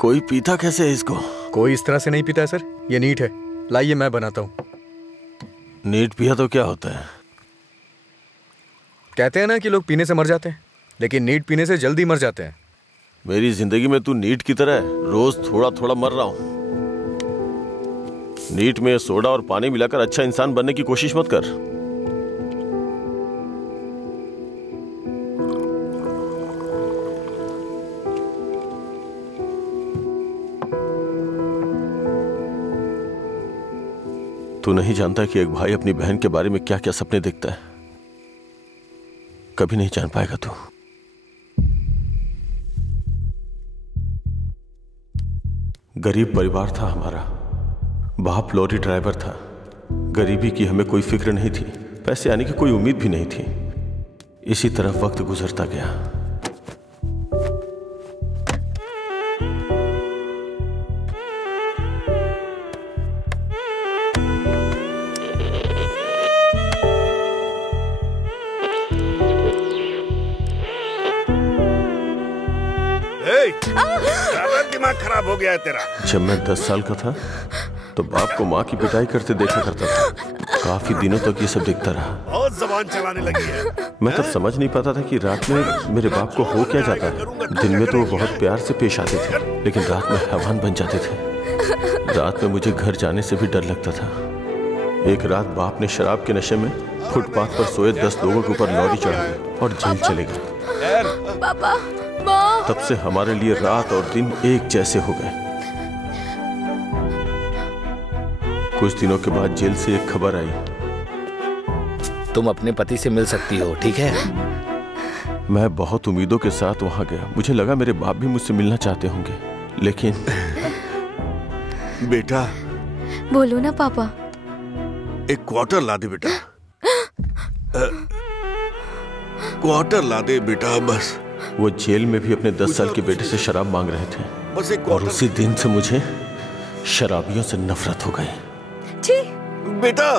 कोई पीता कैसे है इसको? कोई इस तरह से नहीं पीता है सर, ये नीट है। लाइए मैं बनाता हूँ। नीट पिया तो क्या होता है? कहते हैं ना कि लोग पीने से मर जाते हैं, लेकिन नीट पीने से जल्दी मर जाते हैं। मेरी जिंदगी में तू नीट की तरह है, रोज थोड़ा थोड़ा मर रहा हूँ। नीट में सोडा और पानी मिलाकर अच्छा इंसान बनने की कोशिश मत कर। तू नहीं जानता कि एक भाई अपनी बहन के बारे में क्या क्या सपने देखता है। कभी नहीं जान पाएगा तू। गरीब परिवार था हमारा, बाप लॉरी ड्राइवर था। गरीबी की हमें कोई फिक्र नहीं थी, पैसे आने की कोई उम्मीद भी नहीं थी। इसी तरह वक्त गुजरता गया। दिमाग खराब हो गया है तेरा। जब मैं 10 साल का था तो बाप को माँ की पिटाई करते देखा करता था। काफी दिनों तक ये सब देखता रहा। बहुत जबान चलाने लगी है। मैं तब समझ नहीं पाता था कि रात में मेरे बाप को हो क्या जाता है। दिन में तो वो बहुत प्यार से पेश आते थे, लेकिन रात में हैवान बन जाते थे। रात में मुझे घर जाने से भी डर लगता था। एक रात बाप ने शराब के नशे में फुटपाथ पर सोए 10 लोगों के ऊपर लॉरी चढ़ा दी और जेल चले गए। पापा, तब से हमारे लिए रात और दिन एक जैसे हो गए। कुछ दिनों के बाद जेल से एक खबर आई, तुम अपने पति से मिल सकती हो, ठीक है? मैं बहुत उम्मीदों के साथ वहां गया। मुझे लगा मेरे बाप भी मुझसे मिलना चाहते होंगे, लेकिन बेटा। बोलो ना पापा। एक क्वार्टर ला दे बेटा। क्वार्टर ला दे बेटा बस। वो जेल में भी अपने 10 साल के बेटे से शराब मांग रहे थे, बस एक और उसी दिन से मुझे शराबियों से नफरत हो गई। बेटा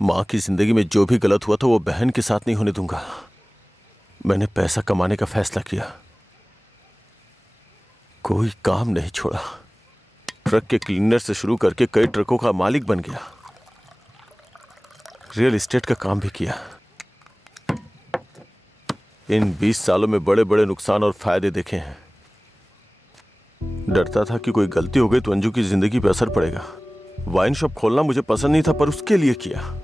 माँ की जिंदगी में जो भी गलत हुआ था वो बहन के साथ नहीं होने दूंगा। मैंने पैसा कमाने का फैसला किया, कोई काम नहीं छोड़ा। ट्रक के क्लीनर से शुरू करके कई ट्रकों का मालिक बन गया। रियल एस्टेट का काम भी किया। इन 20 सालों में बड़े बड़े नुकसान और फायदे देखे हैं। डरता था कि कोई गलती हो गई तो अंजू की जिंदगी पे असर पड़ेगा। वाइन शॉप खोलना मुझे पसंद नहीं था, पर उसके लिए किया।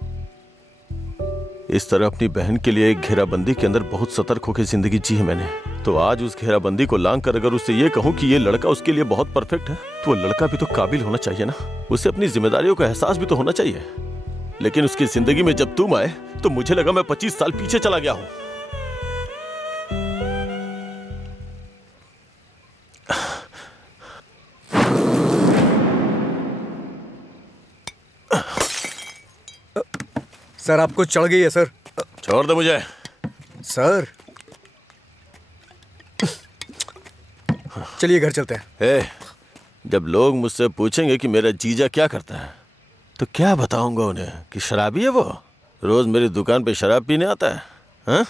इस तरह अपनी बहन के लिए एक घेराबंदी के अंदर बहुत सतर्क होकर जिंदगी जी है मैंने। तो आज उस घेराबंदी को लांग कर अगर उससे ये कहूं कि ये लड़का उसके लिए बहुत परफेक्ट है, तो वो लड़का भी तो काबिल होना चाहिए ना। उसे अपनी जिम्मेदारियों का एहसास भी तो होना चाहिए। लेकिन उसकी जिंदगी में जब तुम आए तो मुझे लगा मैं 25 साल पीछे चला गया हूं। सर आपको चढ़ गई है सर। छोड़ दो मुझे। सर चलिए घर चलते हैं। जब लोग मुझसे पूछेंगे कि मेरा जीजा क्या करता है तो क्या बताऊंगा उन्हें कि शराबी है वो, रोज मेरी दुकान पे शराब पीने आता है। हाँ?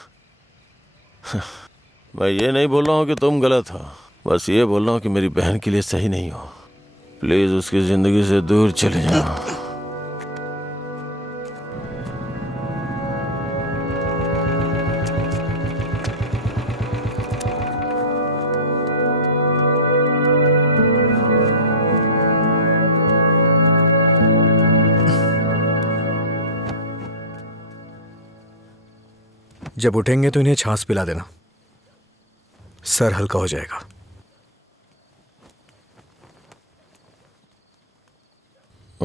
मैं ये नहीं बोल रहा हूँ कि तुम गलत हो, बस ये बोल रहा हूँ कि मेरी बहन के लिए सही नहीं हो। प्लीज उसकी जिंदगी से दूर चले जाओ। जब उठेंगे तो इन्हें छाछ पिला देना, सर हल्का हो जाएगा।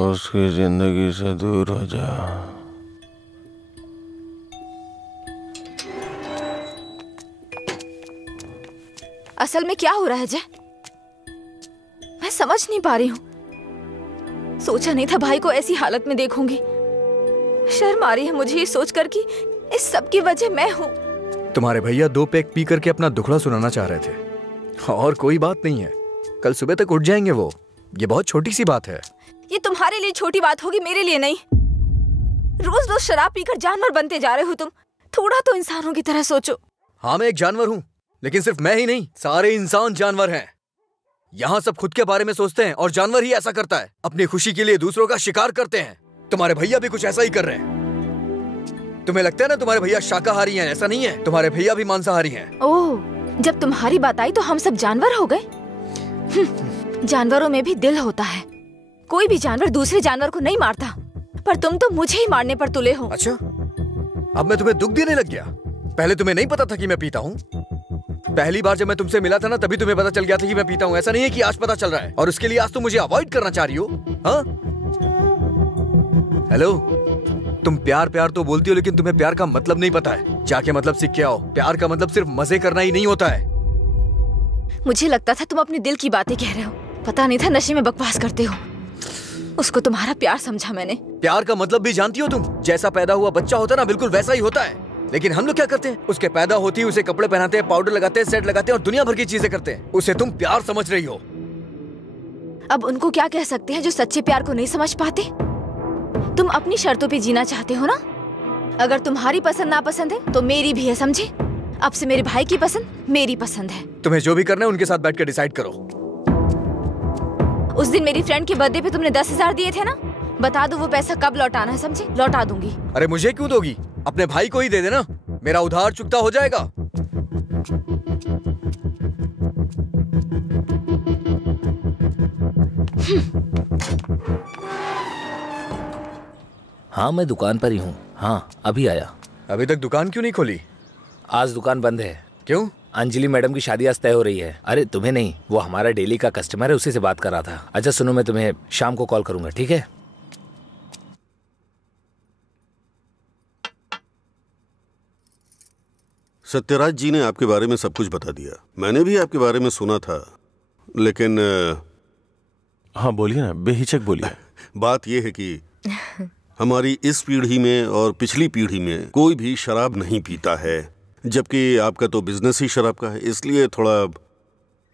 उसकी जिंदगी से दूर हो जा। असल में क्या हो रहा है जय, मैं समझ नहीं पा रही हूँ। सोचा नहीं था भाई को ऐसी हालत में देखूंगी। शर्म आ रही है मुझे ये सोचकर कि इस सब की वजह मैं हूँ। तुम्हारे भैया 2 पैक पी करके अपना दुखड़ा सुनाना चाह रहे थे और कोई बात नहीं है, कल सुबह तक उठ जाएंगे वो। ये बहुत छोटी सी बात है। ये तुम्हारे लिए छोटी बात होगी, मेरे लिए नहीं। रोज रोज शराब पीकर जानवर बनते जा रहे हो तुम। थोड़ा तो इंसानों की तरह सोचो। हाँ मैं एक जानवर हूँ, लेकिन सिर्फ मैं ही नहीं, सारे इंसान जानवर हैं। यहाँ सब खुद के बारे में सोचते हैं और जानवर ही ऐसा करता है, अपनी खुशी के लिए दूसरों का शिकार करते हैं। तुम्हारे भैया भी कुछ ऐसा ही कर रहे हैं। तुम्हें लगता है ना तुम्हारे भैया शाकाहारी हैं, ऐसा नहीं है, तुम्हारे भैया भी मांसाहारी हैं। ओह, जब तुम्हारी बात आई तो हम सब जानवर हो गए। जानवरों में भी दिल होता है। कोई भी जानवर दूसरे जानवर को नहीं मारता, पर तुम तो मुझे ही मारने पर तुले हो। अच्छा, अब मैं तुम्हें दुख देने लग गया? पहले तुम्हें नहीं पता था कि मैं पीता हूँ? पहली बार जब मैं तुमसे मिला था ना, तभी तुम्हें पता चल गया था कि मैं पीता हूँ। ऐसा नहीं है कि आज पता चल रहा है और उसके लिए आज तुम मुझे अवॉइड करना चाह रही हो। हाँ? हेलो, तुम प्यार प्यार तो बोलती हो, लेकिन तुम्हें प्यार का मतलब नहीं पता है। जाके मतलब सीख के आओ। प्यार का मतलब सिर्फ मजे करना ही नहीं होता है। मुझे लगता था तुम अपने दिल की बातें कह रहे हो, पता नहीं था नशे में बकवास करते हो। उसको तुम्हारा प्यार समझा मैंने। प्यार का मतलब भी जानती हो तुम? जैसा पैदा हुआ बच्चा होता है ना, बिल्कुल वैसा ही होता है। लेकिन हम लोग क्या करते हैं, उसके पैदा होती है उसे कपड़े पहनाते हैं, पाउडर लगाते हैं, सेट लगाते हैं और दुनिया भर की चीजें करते हैं। उसे तुम प्यार समझ रही हो। अब उनको क्या कह सकते हैं जो सच्चे प्यार को नहीं समझ पाते? तुम अपनी शर्तों पे जीना चाहते हो ना। अगर तुम्हारी पसंद नापसंद है तो मेरी भी है, समझे? अब से मेरे भाई की पसंद मेरी पसंद है। तुम्हें जो भी करना है उनके साथ बैठ कर डिसाइड करो। उस दिन मेरी फ्रेंड के बर्थडे पे तुमने 10,000 दिए थे ना, बता दो वो पैसा कब लौटाना है, समझे? लौटा दूंगी। अरे मुझे क्यों दोगी? अपने भाई को ही दे देना, मेरा उधार चुकता हो जाएगा। हाँ मैं दुकान पर ही हूँ। हाँ अभी आया। अभी तक दुकान क्यों नहीं खोली? आज दुकान बंद है। क्यों? अंजलि मैडम की शादी आज तय हो रही है। अरे तुम्हें नहीं, वो हमारा डेली का कस्टमर है, उसी से बात कर रहा था। अच्छा सुनो, मैं तुम्हें शाम को कॉल करूंगा, ठीक है? सत्यराज जी ने आपके बारे में सब कुछ बता दिया। मैंने भी आपके बारे में सुना था, लेकिन हाँ बोलिए ना, बेहिचक बोलिए। बात यह है कि हमारी इस पीढ़ी में और पिछली पीढ़ी में कोई भी शराब नहीं पीता है, जबकि आपका तो बिजनेस ही शराब का है, इसलिए थोड़ा।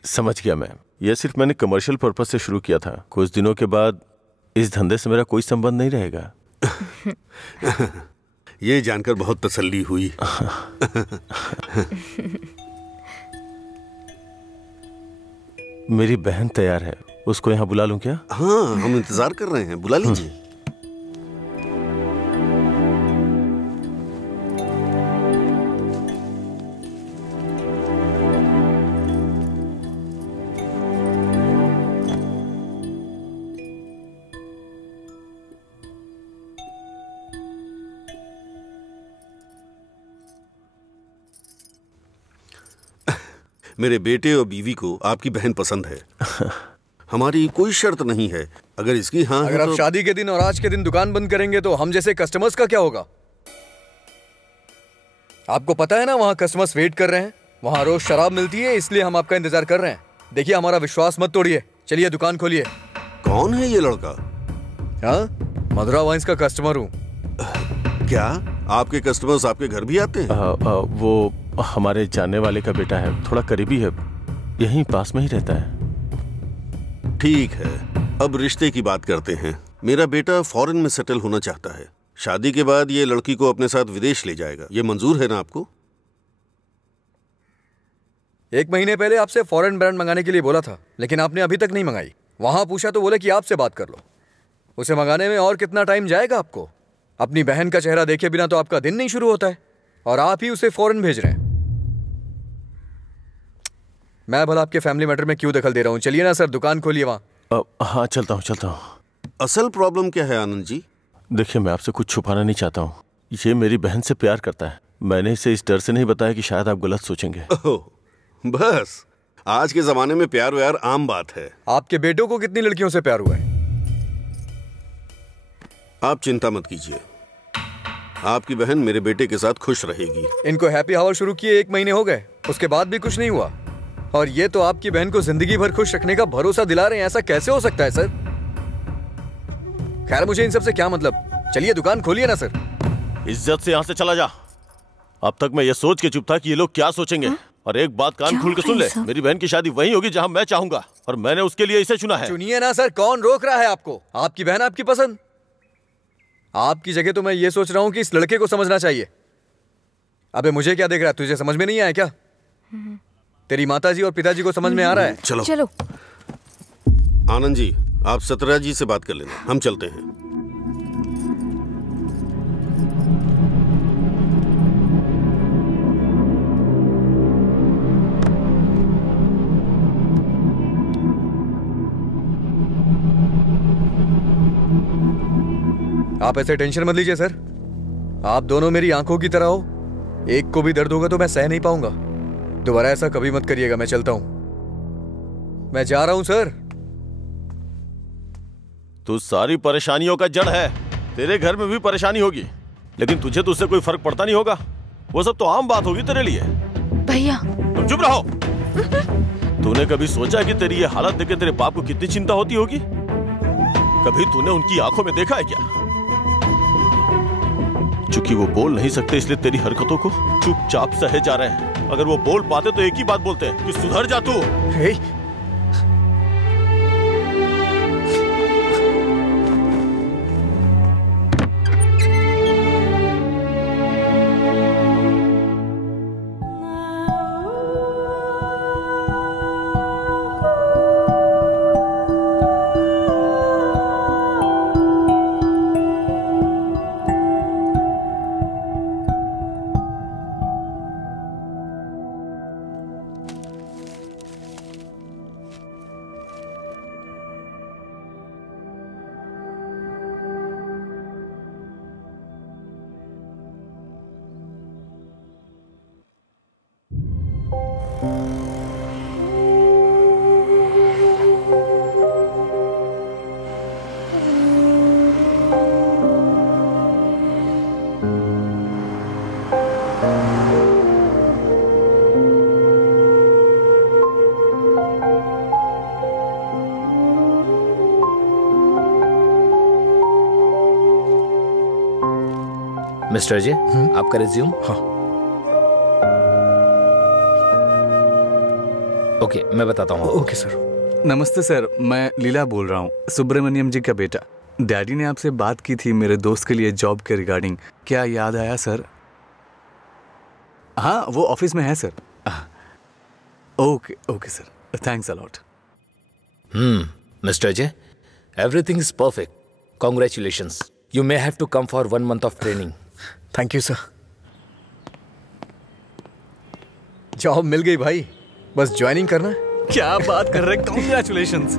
समझ गया मैं। यह सिर्फ मैंने कमर्शियल पर्पस से शुरू किया था। कुछ दिनों के बाद इस धंधे से मेरा कोई संबंध नहीं रहेगा। ये जानकर बहुत तसल्ली हुई। मेरी बहन तैयार है, उसको यहाँ बुला लूं क्या? हाँ हम इंतजार कर रहे हैं, बुला लीजिए। मेरे बेटे और बीवी को आपकी बहन पसंद है। हमारी कोई शर्त नहीं है। अगर इसकी हाँ अगर आप तो... शादी के दिन और आज के दिन दुकान बंद करेंगे तो हम जैसे कस्टमर्स का क्या होगा? आपको पता है ना वहां कस्टमर्स वेट कर रहे हैं, वहां रोज शराब मिलती है, इसलिए हम आपका इंतजार कर रहे हैं। देखिए हमारा विश्वास मत तोड़िए, चलिए दुकान खोलिए। कौन है ये लड़का? हाँ, मधुरा वाइन्स का कस्टमर हूँ। क्या आपके कस्टमर्स आपके घर भी आते हैं? वो हमारे जानने वाले का बेटा है, थोड़ा करीबी है, यहीं पास में ही रहता है। ठीक है, अब रिश्ते की बात करते हैं। मेरा बेटा फॉरेन में सेटल होना चाहता है। शादी के बाद ये लड़की को अपने साथ विदेश ले जाएगा। ये मंजूर है ना आपको? 1 महीने पहले आपसे फॉरेन ब्रांड मंगाने के लिए बोला था, लेकिन आपने अभी तक नहीं मंगाई। वहां पूछा तो बोले कि आपसे बात कर लो। उसे मंगाने में और कितना टाइम जाएगा आपको? अपनी बहन का चेहरा देखे बिना तो आपका दिन नहीं शुरू होता है, और आप ही उसे फॉरेन भेज रहे हैं। मैं भला आपके फैमिली मैटर में क्यों दखल दे रहा हूं? चलिए ना सर, दुकान खोलिए वहां। हाँ चलता हूँ। असल प्रॉब्लम क्या है आनंद जी? देखिए, मैं आपसे कुछ छुपाना नहीं चाहता हूँ। ये मेरी बहन से प्यार करता है। मैंने इसे इस डर से नहीं बताया कि शायद आप गलत सोचेंगे। बस, आज के जमाने में प्यार व्यार आम बात है। आपके बेटों को कितनी लड़कियों से प्यार हुआ है? आप चिंता मत कीजिए, आपकी बहन मेरे बेटे के साथ खुश रहेगी। इनको हैप्पी आवर शुरू किए 1 महीने हो गए, उसके बाद भी कुछ नहीं हुआ, और ये तो आपकी बहन को जिंदगी भर खुश रखने का भरोसा दिला रहे हैं। ऐसा कैसे हो सकता है सर? खैर, मुझे इन सब से क्या मतलब, चलिए दुकान खोलिए ना सर। इज्जत से यहाँ से चला जा। अब तक मैं ये सोच के चुप था कि ये लोग क्या सोचेंगे। और एक बात कान खोल के सुन ले, मेरी बहन की शादी वहीं होगी जहाँ मैं चाहूंगा, और मैंने उसके लिए इसे चुना है। चुनिए ना सर, कौन रोक रहा है आपको? आपकी बहन आपकी पसंद। आपकी जगह तो मैं ये सोच रहा हूँ कि इस लड़के को समझना चाहिए। अबे मुझे क्या देख रहा है? तुझे समझ में नहीं आया क्या? तेरी माताजी और पिताजी को समझ में आ रहा है? चलो आनंद जी, आप सतरा जी से बात कर लेना, हम चलते हैं। आप ऐसे टेंशन मत लीजिए सर, आप दोनों मेरी आंखों की तरह हो। एक को भी दर्द होगा तो मैं सह नहीं पाऊंगा। दोबारा ऐसा कभी मत करिएगा। मैं चलता हूं, मैं जा रहा हूं सर। तू सारी परेशानियों का जड़ है। तेरे घर में भी परेशानी होगी, लेकिन तुझे तो उससे कोई फर्क पड़ता नहीं होगा। वो सब तो आम बात होगी तेरे लिए। भैया तुम चुप रहो। तूने कभी सोचा कि तेरी ये हालत देख के तेरे बाप को कितनी चिंता होती होगी? कभी तूने उनकी आंखों में देखा है क्या? चूंकि वो बोल नहीं सकते, इसलिए तेरी हरकतों को चुपचाप सहे जा रहे हैं। अगर वो बोल पाते तो एक ही बात बोलते कि सुधर जा तू। मिस्टर जी, आपका रिज्यूम। हाँ। ओके, मैं बताता हूँ। Okay sir. नमस्ते सर, मैं लीला बोल रहा हूँ, सुब्रमण्यम जी का बेटा। डैडी ने आपसे बात की थी मेरे दोस्त के लिए जॉब के रिगार्डिंग। क्या याद आया सर? हाँ, वो ऑफिस में है sir. Okay okay sir, thanks a lot. Mister ji, everything is perfect. Congratulations. You may have to come for 1 month of training. Thank you sir. Job मिल गई भाई, बस ज्वाइनिंग करना है। क्या बात कर रहे हैं, कॉन्ग्रेचुलेशंस।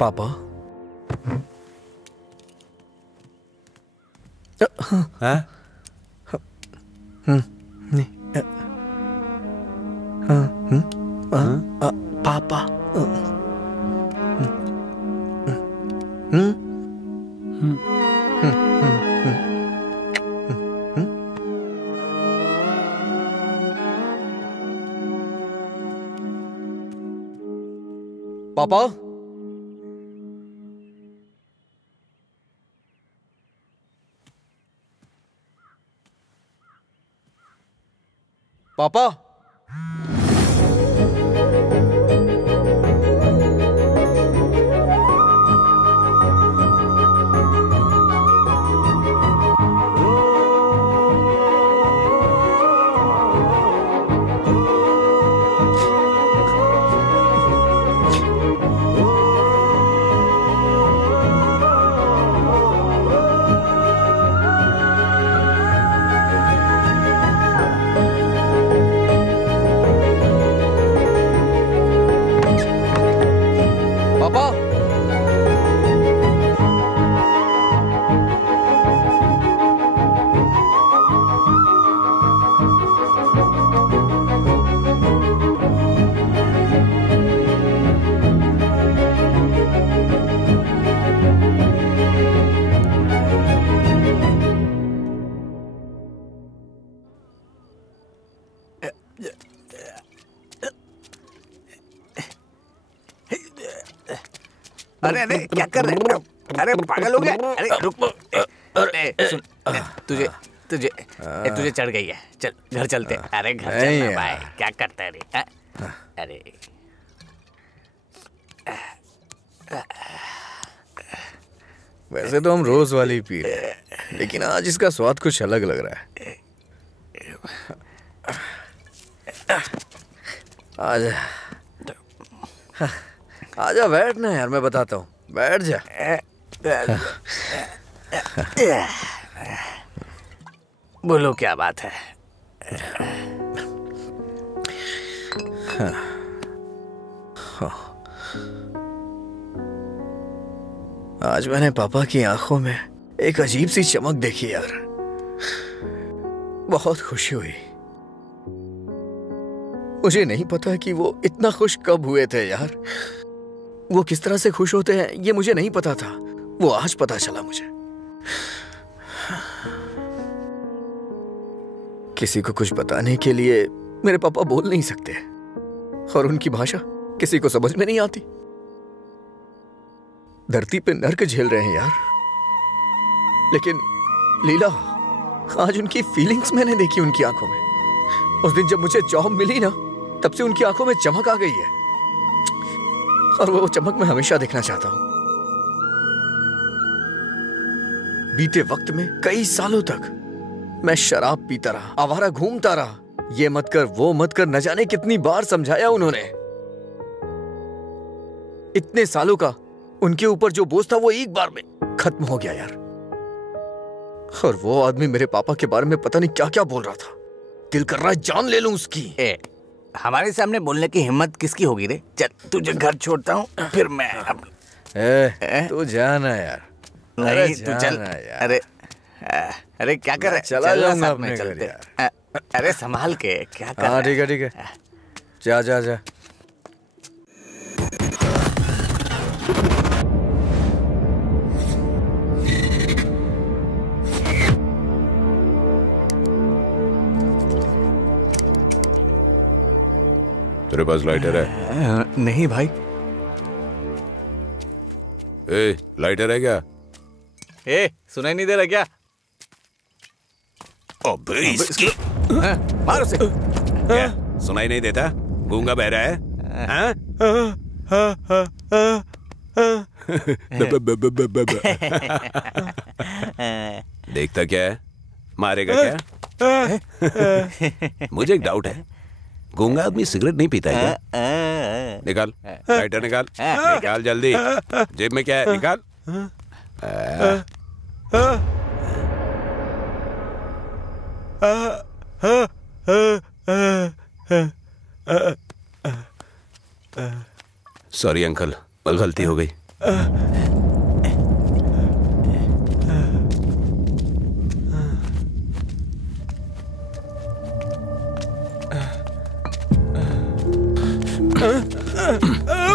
पापा। हाँ? पापा। पापा। पापा। अरे अरे क्या कर रहे हैं? अरे पागल हो गया? अरे रुक, सुन, तुझे तुझे तुझे चढ़ गई है। चल घर चलते। अरे घर चलना भाई, क्या करता है रे? अरे वैसे तो हम रोज वाली पी रहे हैं, लेकिन आज इसका स्वाद कुछ अलग लग रहा है। आजा आजा, बैठ ना यार, मैं बताता हूँ, बैठ जा। बोलो क्या बात है? आज मैंने पापा की आंखों में एक अजीब सी चमक देखी यार, बहुत खुशी हुई। मुझे नहीं पता कि वो इतना खुश कब हुए थे यार। वो किस तरह से खुश होते हैं ये मुझे नहीं पता था, वो आज पता चला मुझे। किसी को कुछ बताने के लिए मेरे पापा बोल नहीं सकते, और उनकी भाषा किसी को समझ में नहीं आती। धरती पे नर्क झेल रहे हैं यार, लेकिन लीला, आज उनकी फीलिंग्स मैंने देखी उनकी आंखों में। उस दिन जब मुझे जॉब मिली ना, तब से उनकी आंखों में चमक आ गई है, और वो चमक मैं हमेशा देखना चाहता हूं। बीते वक्त में कई सालों तक मैं शराब पीता रहा, आवारा घूमता रहा, ये मत कर वो मत कर, न जाने कितनी बार समझाया उन्होंने। इतने सालों का उनके ऊपर जो बोझ था वो एक बार में खत्म हो गया यार। और वो आदमी मेरे पापा के बारे में पता नहीं क्या क्या बोल रहा था। दिल कर रहा है जान ले लूं उसकी। हमारे सामने बोलने की हिम्मत किसकी होगी रे? चल तुझे घर छोड़ता हूँ, फिर मैं तू जाना यार। नहीं तू चल। अरे अरे क्या कर रहा है? चला जाऊंगा अपने घर यार। अरे संभाल के क्या कर हाँ ठीक है ठीक है, जा जा जा। तेरे पास लाइटर है? नहीं भाई। ए, लाइटर है क्या? ए, सुनाई नहीं दे रहा क्या? अबे इसकी मार उसे। क्या सुनाई नहीं देता? गूंगा बहरा है? हाँ? देखता क्या है? मारेगा क्या? मुझे एक डाउट है, गूंगा आदमी सिगरेट नहीं पीता है क्या? निकाल लाइटर, निकाल निकाल जल्दी। जेब में क्या है? निकाल। सॉरी अंकल, गलती हो गई।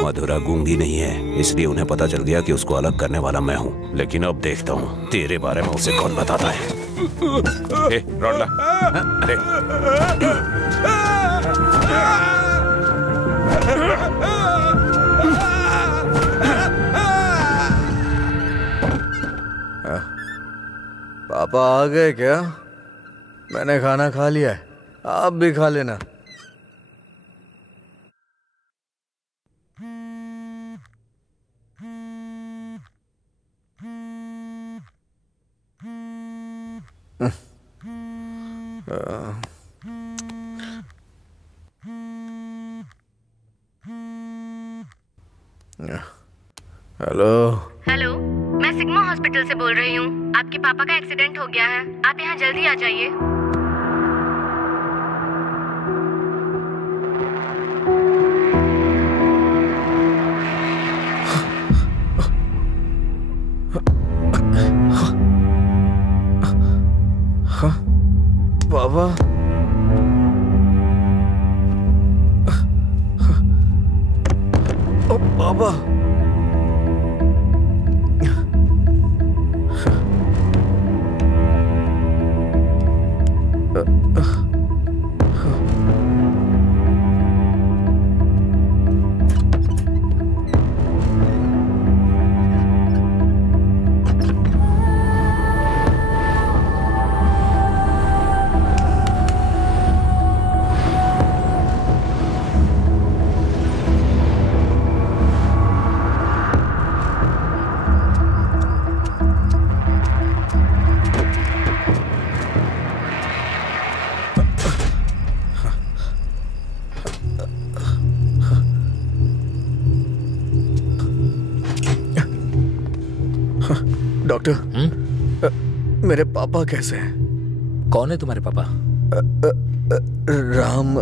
मधुरा गूंगी नहीं है, इसलिए उन्हें पता चल गया कि उसको अलग करने वाला मैं हूँ। लेकिन अब देखता हूँ तेरे बारे में उसे कौन बताता है। ए, रॉड ला। अरे पापा आ गए क्या? मैंने खाना खा लिया है, आप भी खा लेना। हेलो। हेलो, मैं सिग्मा हॉस्पिटल से बोल रही हूँ। आपके पापा का एक्सीडेंट हो गया है, आप यहाँ जल्दी आ जाइए। बाबा, ओ बाबा, डॉक्टर, मेरे पापा कैसे हैं? कौन है तुम्हारे पापा? राम।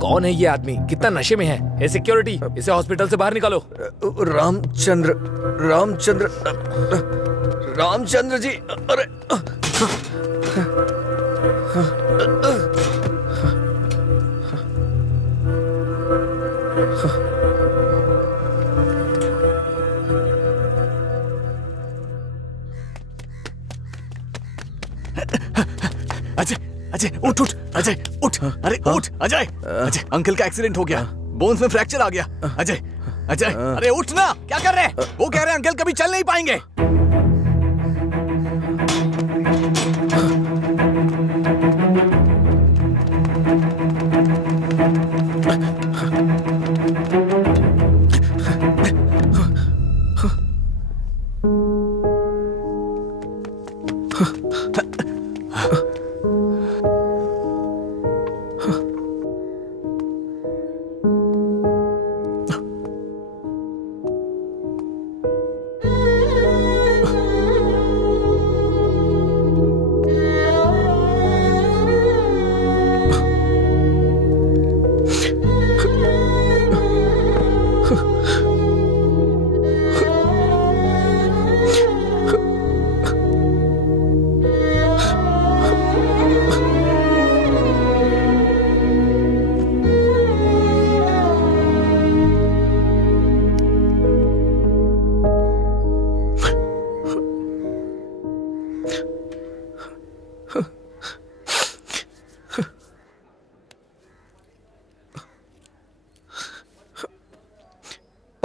कौन है ये आदमी? कितना नशे में है? ए सिक्योरिटी, इसे हॉस्पिटल से बाहर निकालो। रामचंद्र, रामचंद्र, रामचंद्र जी। अरे अजय, अजय उठ उठ, अजय उठ, अरे उठ अजय। अजय, अंकल का एक्सीडेंट हो गया, बोन्स में फ्रैक्चर आ गया। अजय, अजय, अरे उठ ना, क्या कर रहे हैं? वो कह रहे हैं अंकल कभी चल नहीं पाएंगे।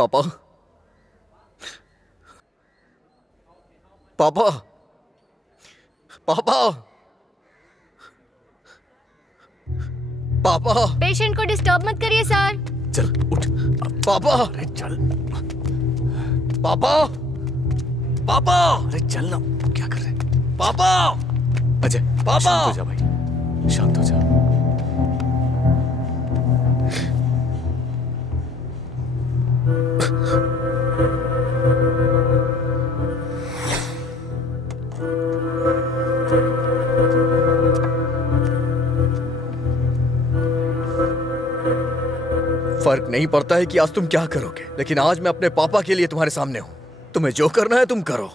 पापा, पापा, पापा, पापा। पेशेंट को डिस्टर्ब मत करिए सर। चल उठ। पापा, अरे चल। पापा, पापा, अरे चल ना, क्या कर रहे हैं? पापा, अजय, पापा, शांत हो जा भाई, शांत हो जा। फर्क नहीं पड़ता है कि आज तुम क्या करोगे, लेकिन आज मैं अपने पापा के लिए तुम्हारे सामने हूं। तुम्हें जो करना है तुम करो।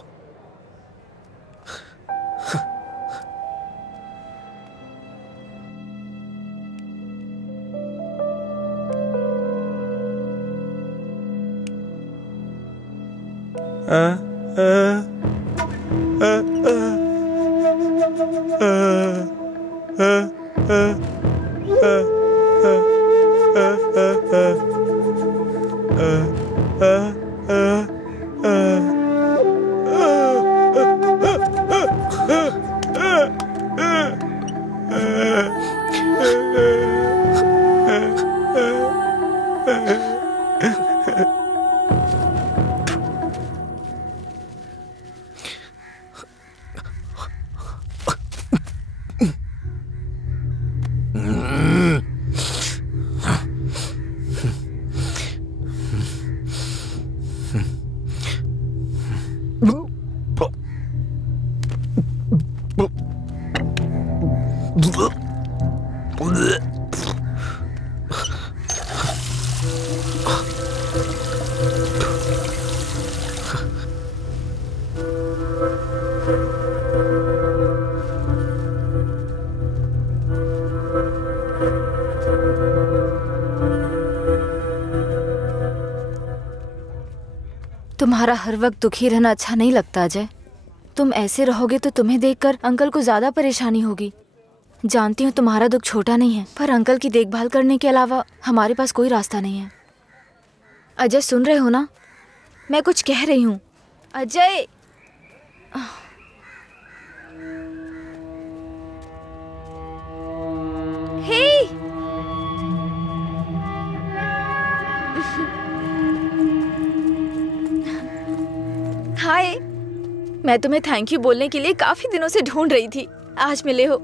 तुम्हारा हर वक्त दुखी रहना अच्छा नहीं लगता अजय। तुम ऐसे रहोगे तो तुम्हें देखकर अंकल को ज्यादा परेशानी होगी। जानती हूँ तुम्हारा दुख छोटा नहीं है, पर अंकल की देखभाल करने के अलावा हमारे पास कोई रास्ता नहीं है। अजय सुन रहे हो ना, मैं कुछ कह रही हूँ। अजय, हे हाय, मैं तुम्हें थैंक यू बोलने के लिए काफी दिनों से ढूंढ रही थी। आज मिले हो।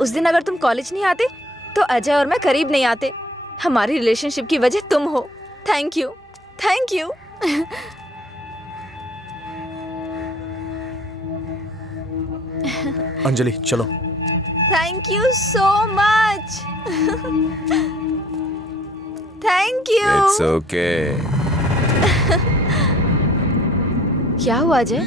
उस दिन अगर तुम कॉलेज नहीं आते तो अजय और मैं करीब नहीं आते। हमारी रिलेशनशिप की वजह तुम हो। Thank you, thank you. Anjali चलो। Thank you so much. Thank you. It's okay. क्या हुआ अजय?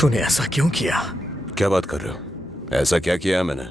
तूने ऐसा क्यों किया? क्या बात कर रहे हो? ऐसा क्या किया है मैंने?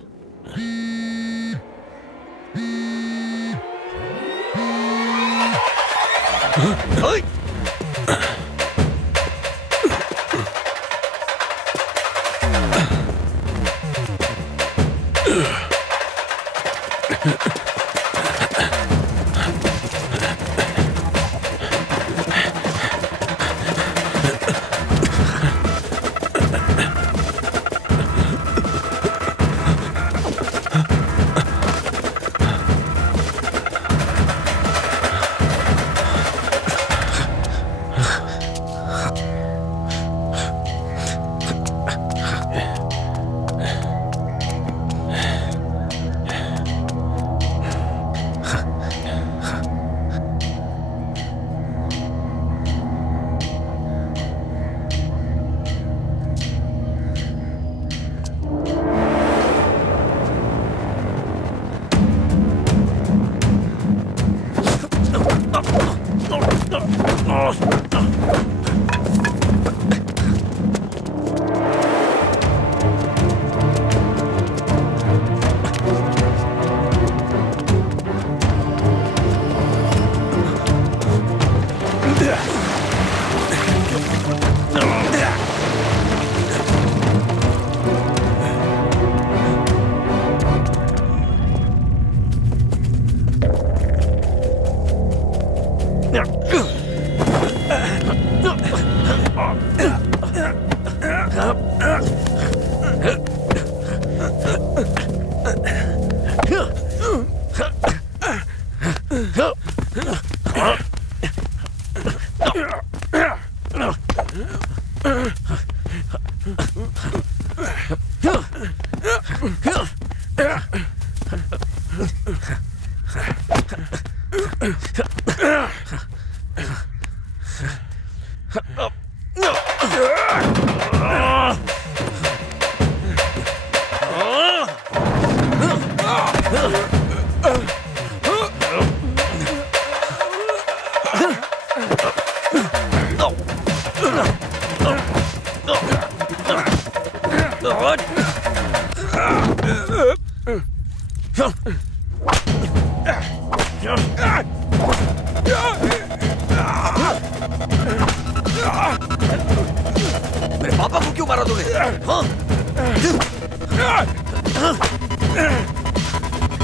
मेरे पापा को क्यों मारा तूने?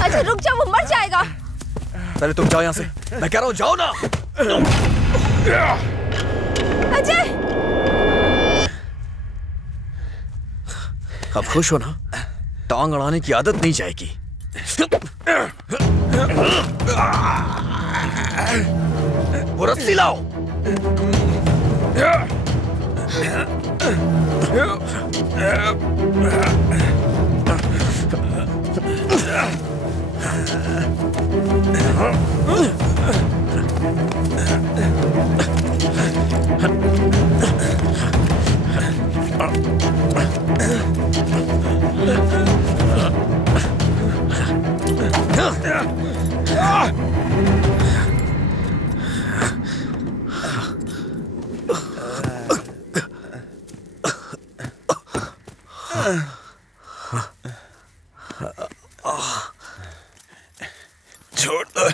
अच्छा रुक जाओ, वो मर जाएगा। पहले तुम जाओ यहाँ से, मैं कह रहा हूँ जाओ ना। अजय, अब खुश हो ना? टांग अड़ाने की आदत नहीं जाएगी। वो रस्सी लाओ। छोड़ दो।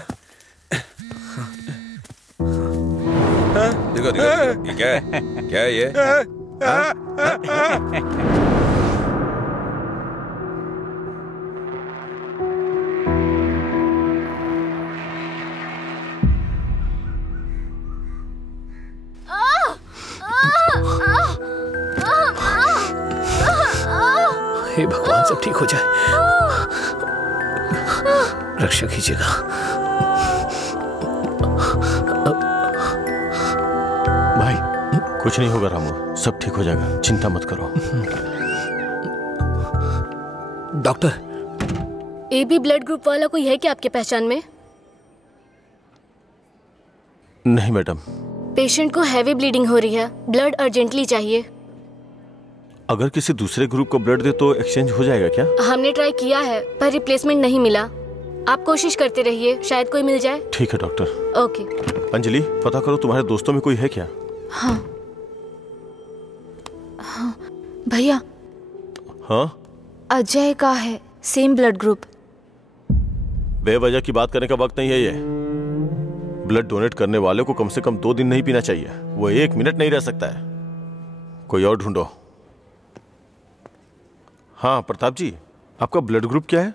देखो देखो, ये क्या है? क्या है ये? हे भगवान, सब ठीक हो जाए। रक्षा कीजिएगा। भाई कुछ नहीं होगा रामू, सब ठीक हो जाएगा, चिंता मत करो। डॉक्टर, एबी ब्लड ग्रुप वाला कोई है क्या आपके पहचान में? नहीं मैडम। पेशेंट को हैवी ब्लीडिंग हो रही है, ब्लड अर्जेंटली चाहिए। अगर किसी दूसरे ग्रुप को ब्लड दे तो एक्सचेंज हो जाएगा क्या? हमने ट्राई किया है पर रिप्लेसमेंट नहीं मिला। आप कोशिश करते रहिए, शायद कोई मिल जाए। ठीक है डॉक्टर। ओके। अंजलि, पता करो तुम्हारे दोस्तों में कोई है क्या? हाँ हाँ भैया। हाँ अजय का है, सेम ब्लड ग्रुप। बेवजह की बात करने का वक्त नहीं है ये। ब्लड डोनेट करने वाले को कम से कम 2 दिन नहीं पीना चाहिए, वो 1 मिनट नहीं रह सकता है। कोई और ढूंढो। हाँ प्रताप जी, आपका ब्लड ग्रुप क्या है?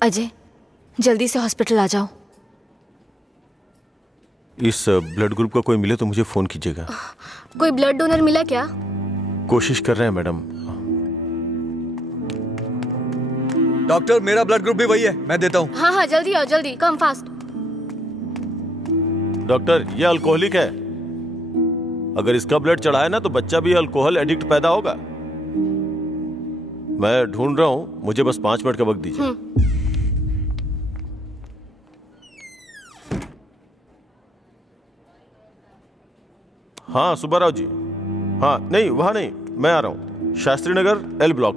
अजय, जल्दी से हॉस्पिटल आ जाओ। इस ब्लड ग्रुप का कोई मिले तो मुझे फोन कीजिएगा। कोई ब्लड डोनर मिला क्या? कोशिश कर रहे हैं मैडम। डॉक्टर, मेरा ब्लड ग्रुप भी वही है, मैं देता हूँ। हाँ हाँ जल्दी आओ, जल्दी, कम फास्ट। डॉक्टर, ये अल्कोहलिक है, अगर इसका ब्लड चढ़ा है ना तो बच्चा भी अल्कोहल एडिक्ट पैदा होगा। मैं ढूंढ रहा हूँ, मुझे बस 5 मिनट का वक्त दीजिए। हाँ सुब्बाराव जी। हाँ नहीं, वहां नहीं, मैं आ रहा हूँ, शास्त्री नगर L ब्लॉक।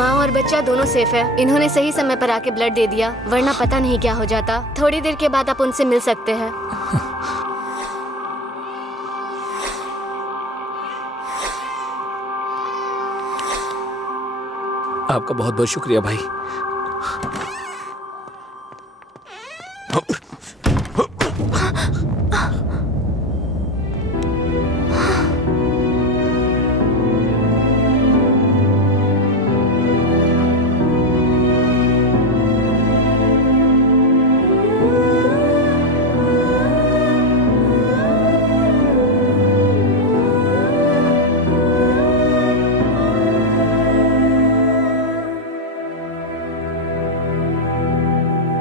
माँ और बच्चा दोनों सेफ है। इन्होंने सही समय पर आके ब्लड दे दिया, वरना पता नहीं क्या हो जाता। थोड़ी देर के बाद आप उनसे मिल सकते हैं। आपका बहुत बहुत शुक्रिया भाई।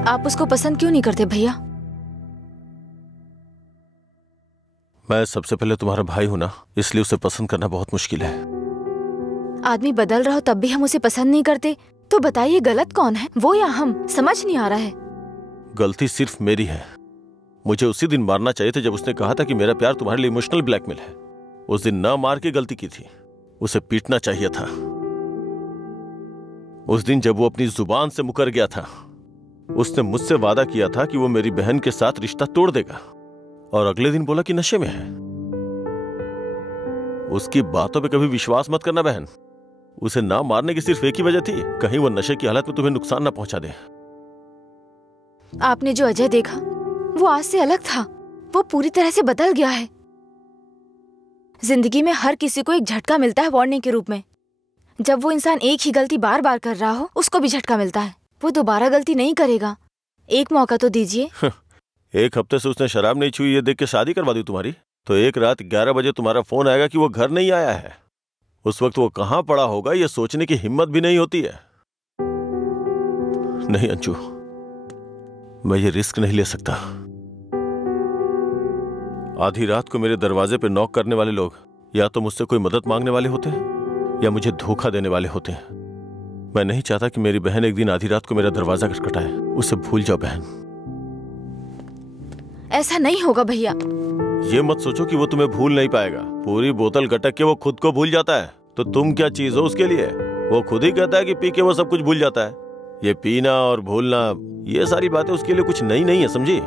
आप उसको पसंद क्यों नहीं करते भैया? मैं सबसे पहले तुम्हारा भाई हूं ना, इसलिए उसे पसंद करना बहुत मुश्किल है। आदमी बदल रहा हो तब भी हम उसे पसंद नहीं करते, तो बताइए गलत कौन है, वो या हम? समझ नहीं आ रहा है। गलती सिर्फ मेरी है। मुझे उसी दिन मारना चाहिए था जब उसने कहा था कि मेरा प्यार तुम्हारे लिए इमोशनल ब्लैकमेल है। उस दिन न मार के गलती की थी, उसे पीटना चाहिए था। उस दिन जब वो अपनी जुबान से मुकर गया था, उसने मुझसे वादा किया था कि वो मेरी बहन के साथ रिश्ता तोड़ देगा, और अगले दिन बोला कि नशे में है। उसकी बातों पे कभी विश्वास मत करना बहन। उसे ना मारने की सिर्फ एक ही वजह थी, कहीं वो नशे की हालत में तुम्हें नुकसान ना पहुंचा दे। आपने जो अजय देखा वो आज से अलग था। वो पूरी तरह से बदल गया है। जिंदगी में हर किसी को एक झटका मिलता है वार्निंग के रूप में। जब वो इंसान एक ही गलती बार बार कर रहा हो, उसको भी झटका मिलता है। वो दोबारा गलती नहीं करेगा। एक मौका तो दीजिए। एक हफ्ते से उसने शराब नहीं छुई ये देख के शादी करवा दी तुम्हारी, तो एक रात 11 बजे तुम्हारा फोन आएगा कि वो घर नहीं आया है। उस वक्त वो कहां पड़ा होगा ये सोचने की हिम्मत भी नहीं होती है। नहीं अंशु, मैं ये रिस्क नहीं ले सकता। आधी रात को मेरे दरवाजे पे नॉक करने वाले लोग या तो मुझसे कोई मदद मांगने वाले होते हैं या मुझे धोखा देने वाले होते हैं। मैं नहीं चाहता कि मेरी बहन एक दिन आधी रात को मेरा दरवाजा खटखटाए। उसे भूल जाओ बहन। ऐसा नहीं होगा भैया। ये मत सोचो कि वो तुम्हें भूल नहीं पाएगा। पूरी बोतल गटक के वो खुद को भूल जाता है, तो तुम क्या चीज हो उसके लिए? वो खुद ही कहता है कि पी के वो सब कुछ भूल जाता है। ये पीना और भूलना, ये सारी बातें उसके लिए कुछ नई नहीं है, समझी?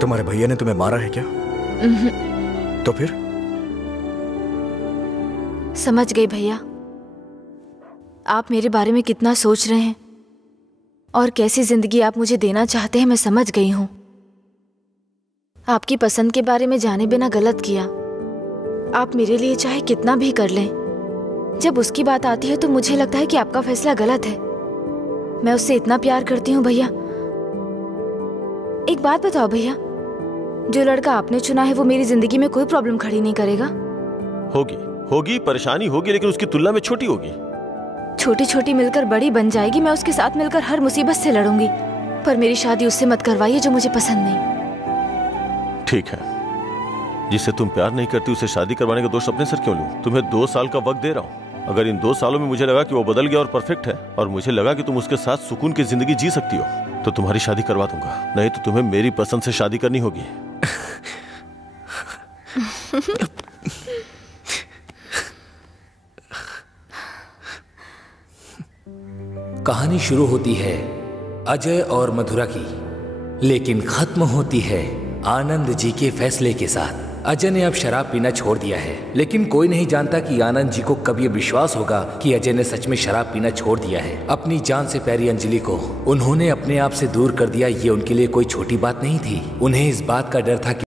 तुम्हारे भैया ने तुम्हें मारा है क्या? तो फिर? समझ गई भैया, आप मेरे बारे में कितना सोच रहे हैं और कैसी जिंदगी आप मुझे देना चाहते हैं, मैं समझ गई हूं। आपकी पसंद के बारे में जाने बिना गलत किया। आप मेरे लिए चाहे कितना भी कर लें, जब उसकी बात आती है तो मुझे लगता है कि आपका फैसला गलत है। मैं उससे इतना प्यार करती हूँ भैया। एक बात बताओ भैया, जो लड़का आपने चुना है वो मेरी जिंदगी में कोई प्रॉब्लम खड़ी नहीं करेगा? होगी परेशानी होगी, लेकिन उसकी तुलना में छोटी होगी। छोटी छोटी मिलकर बड़ी बन जाएगी। मैं उसके साथ मिलकर हर मुसीबत से लड़ूंगी, पर मेरी शादी उससे मत करवाइए जो मुझे पसंद नहीं। ठीक है, जिससे तुम प्यार नहीं करती उसे शादी करवाने का दोष अपने सर क्यों लूं? तुम्हें 2 साल का वक्त दे रहा हूं। अगर इन 2 सालों में मुझे लगा कि वो बदल गया और परफेक्ट है, और मुझे लगा कि तुम उसके साथ सुकून की जिंदगी जी सकती हो, तो तुम्हारी शादी करवा दूंगा। नहीं तो तुम्हें मेरी पसंद से शादी करनी होगी। कहानी शुरू होती है अजय और मधुरा की, लेकिन खत्म होती है आनंद जी के फैसले के साथ। अजय ने अब शराब पीना छोड़ दिया है, लेकिन कोई नहीं जानता कि आनंद जी को कब ये विश्वास होगा कि अजय ने सच में शराब पीना छोड़ दिया है। अपनी जान से प्यारी अंजलि को उन्होंने अपने आप से दूर कर दिया, ये उनके लिए कोई छोटी बात नहीं थी। उन्हें इस बात का डर था कि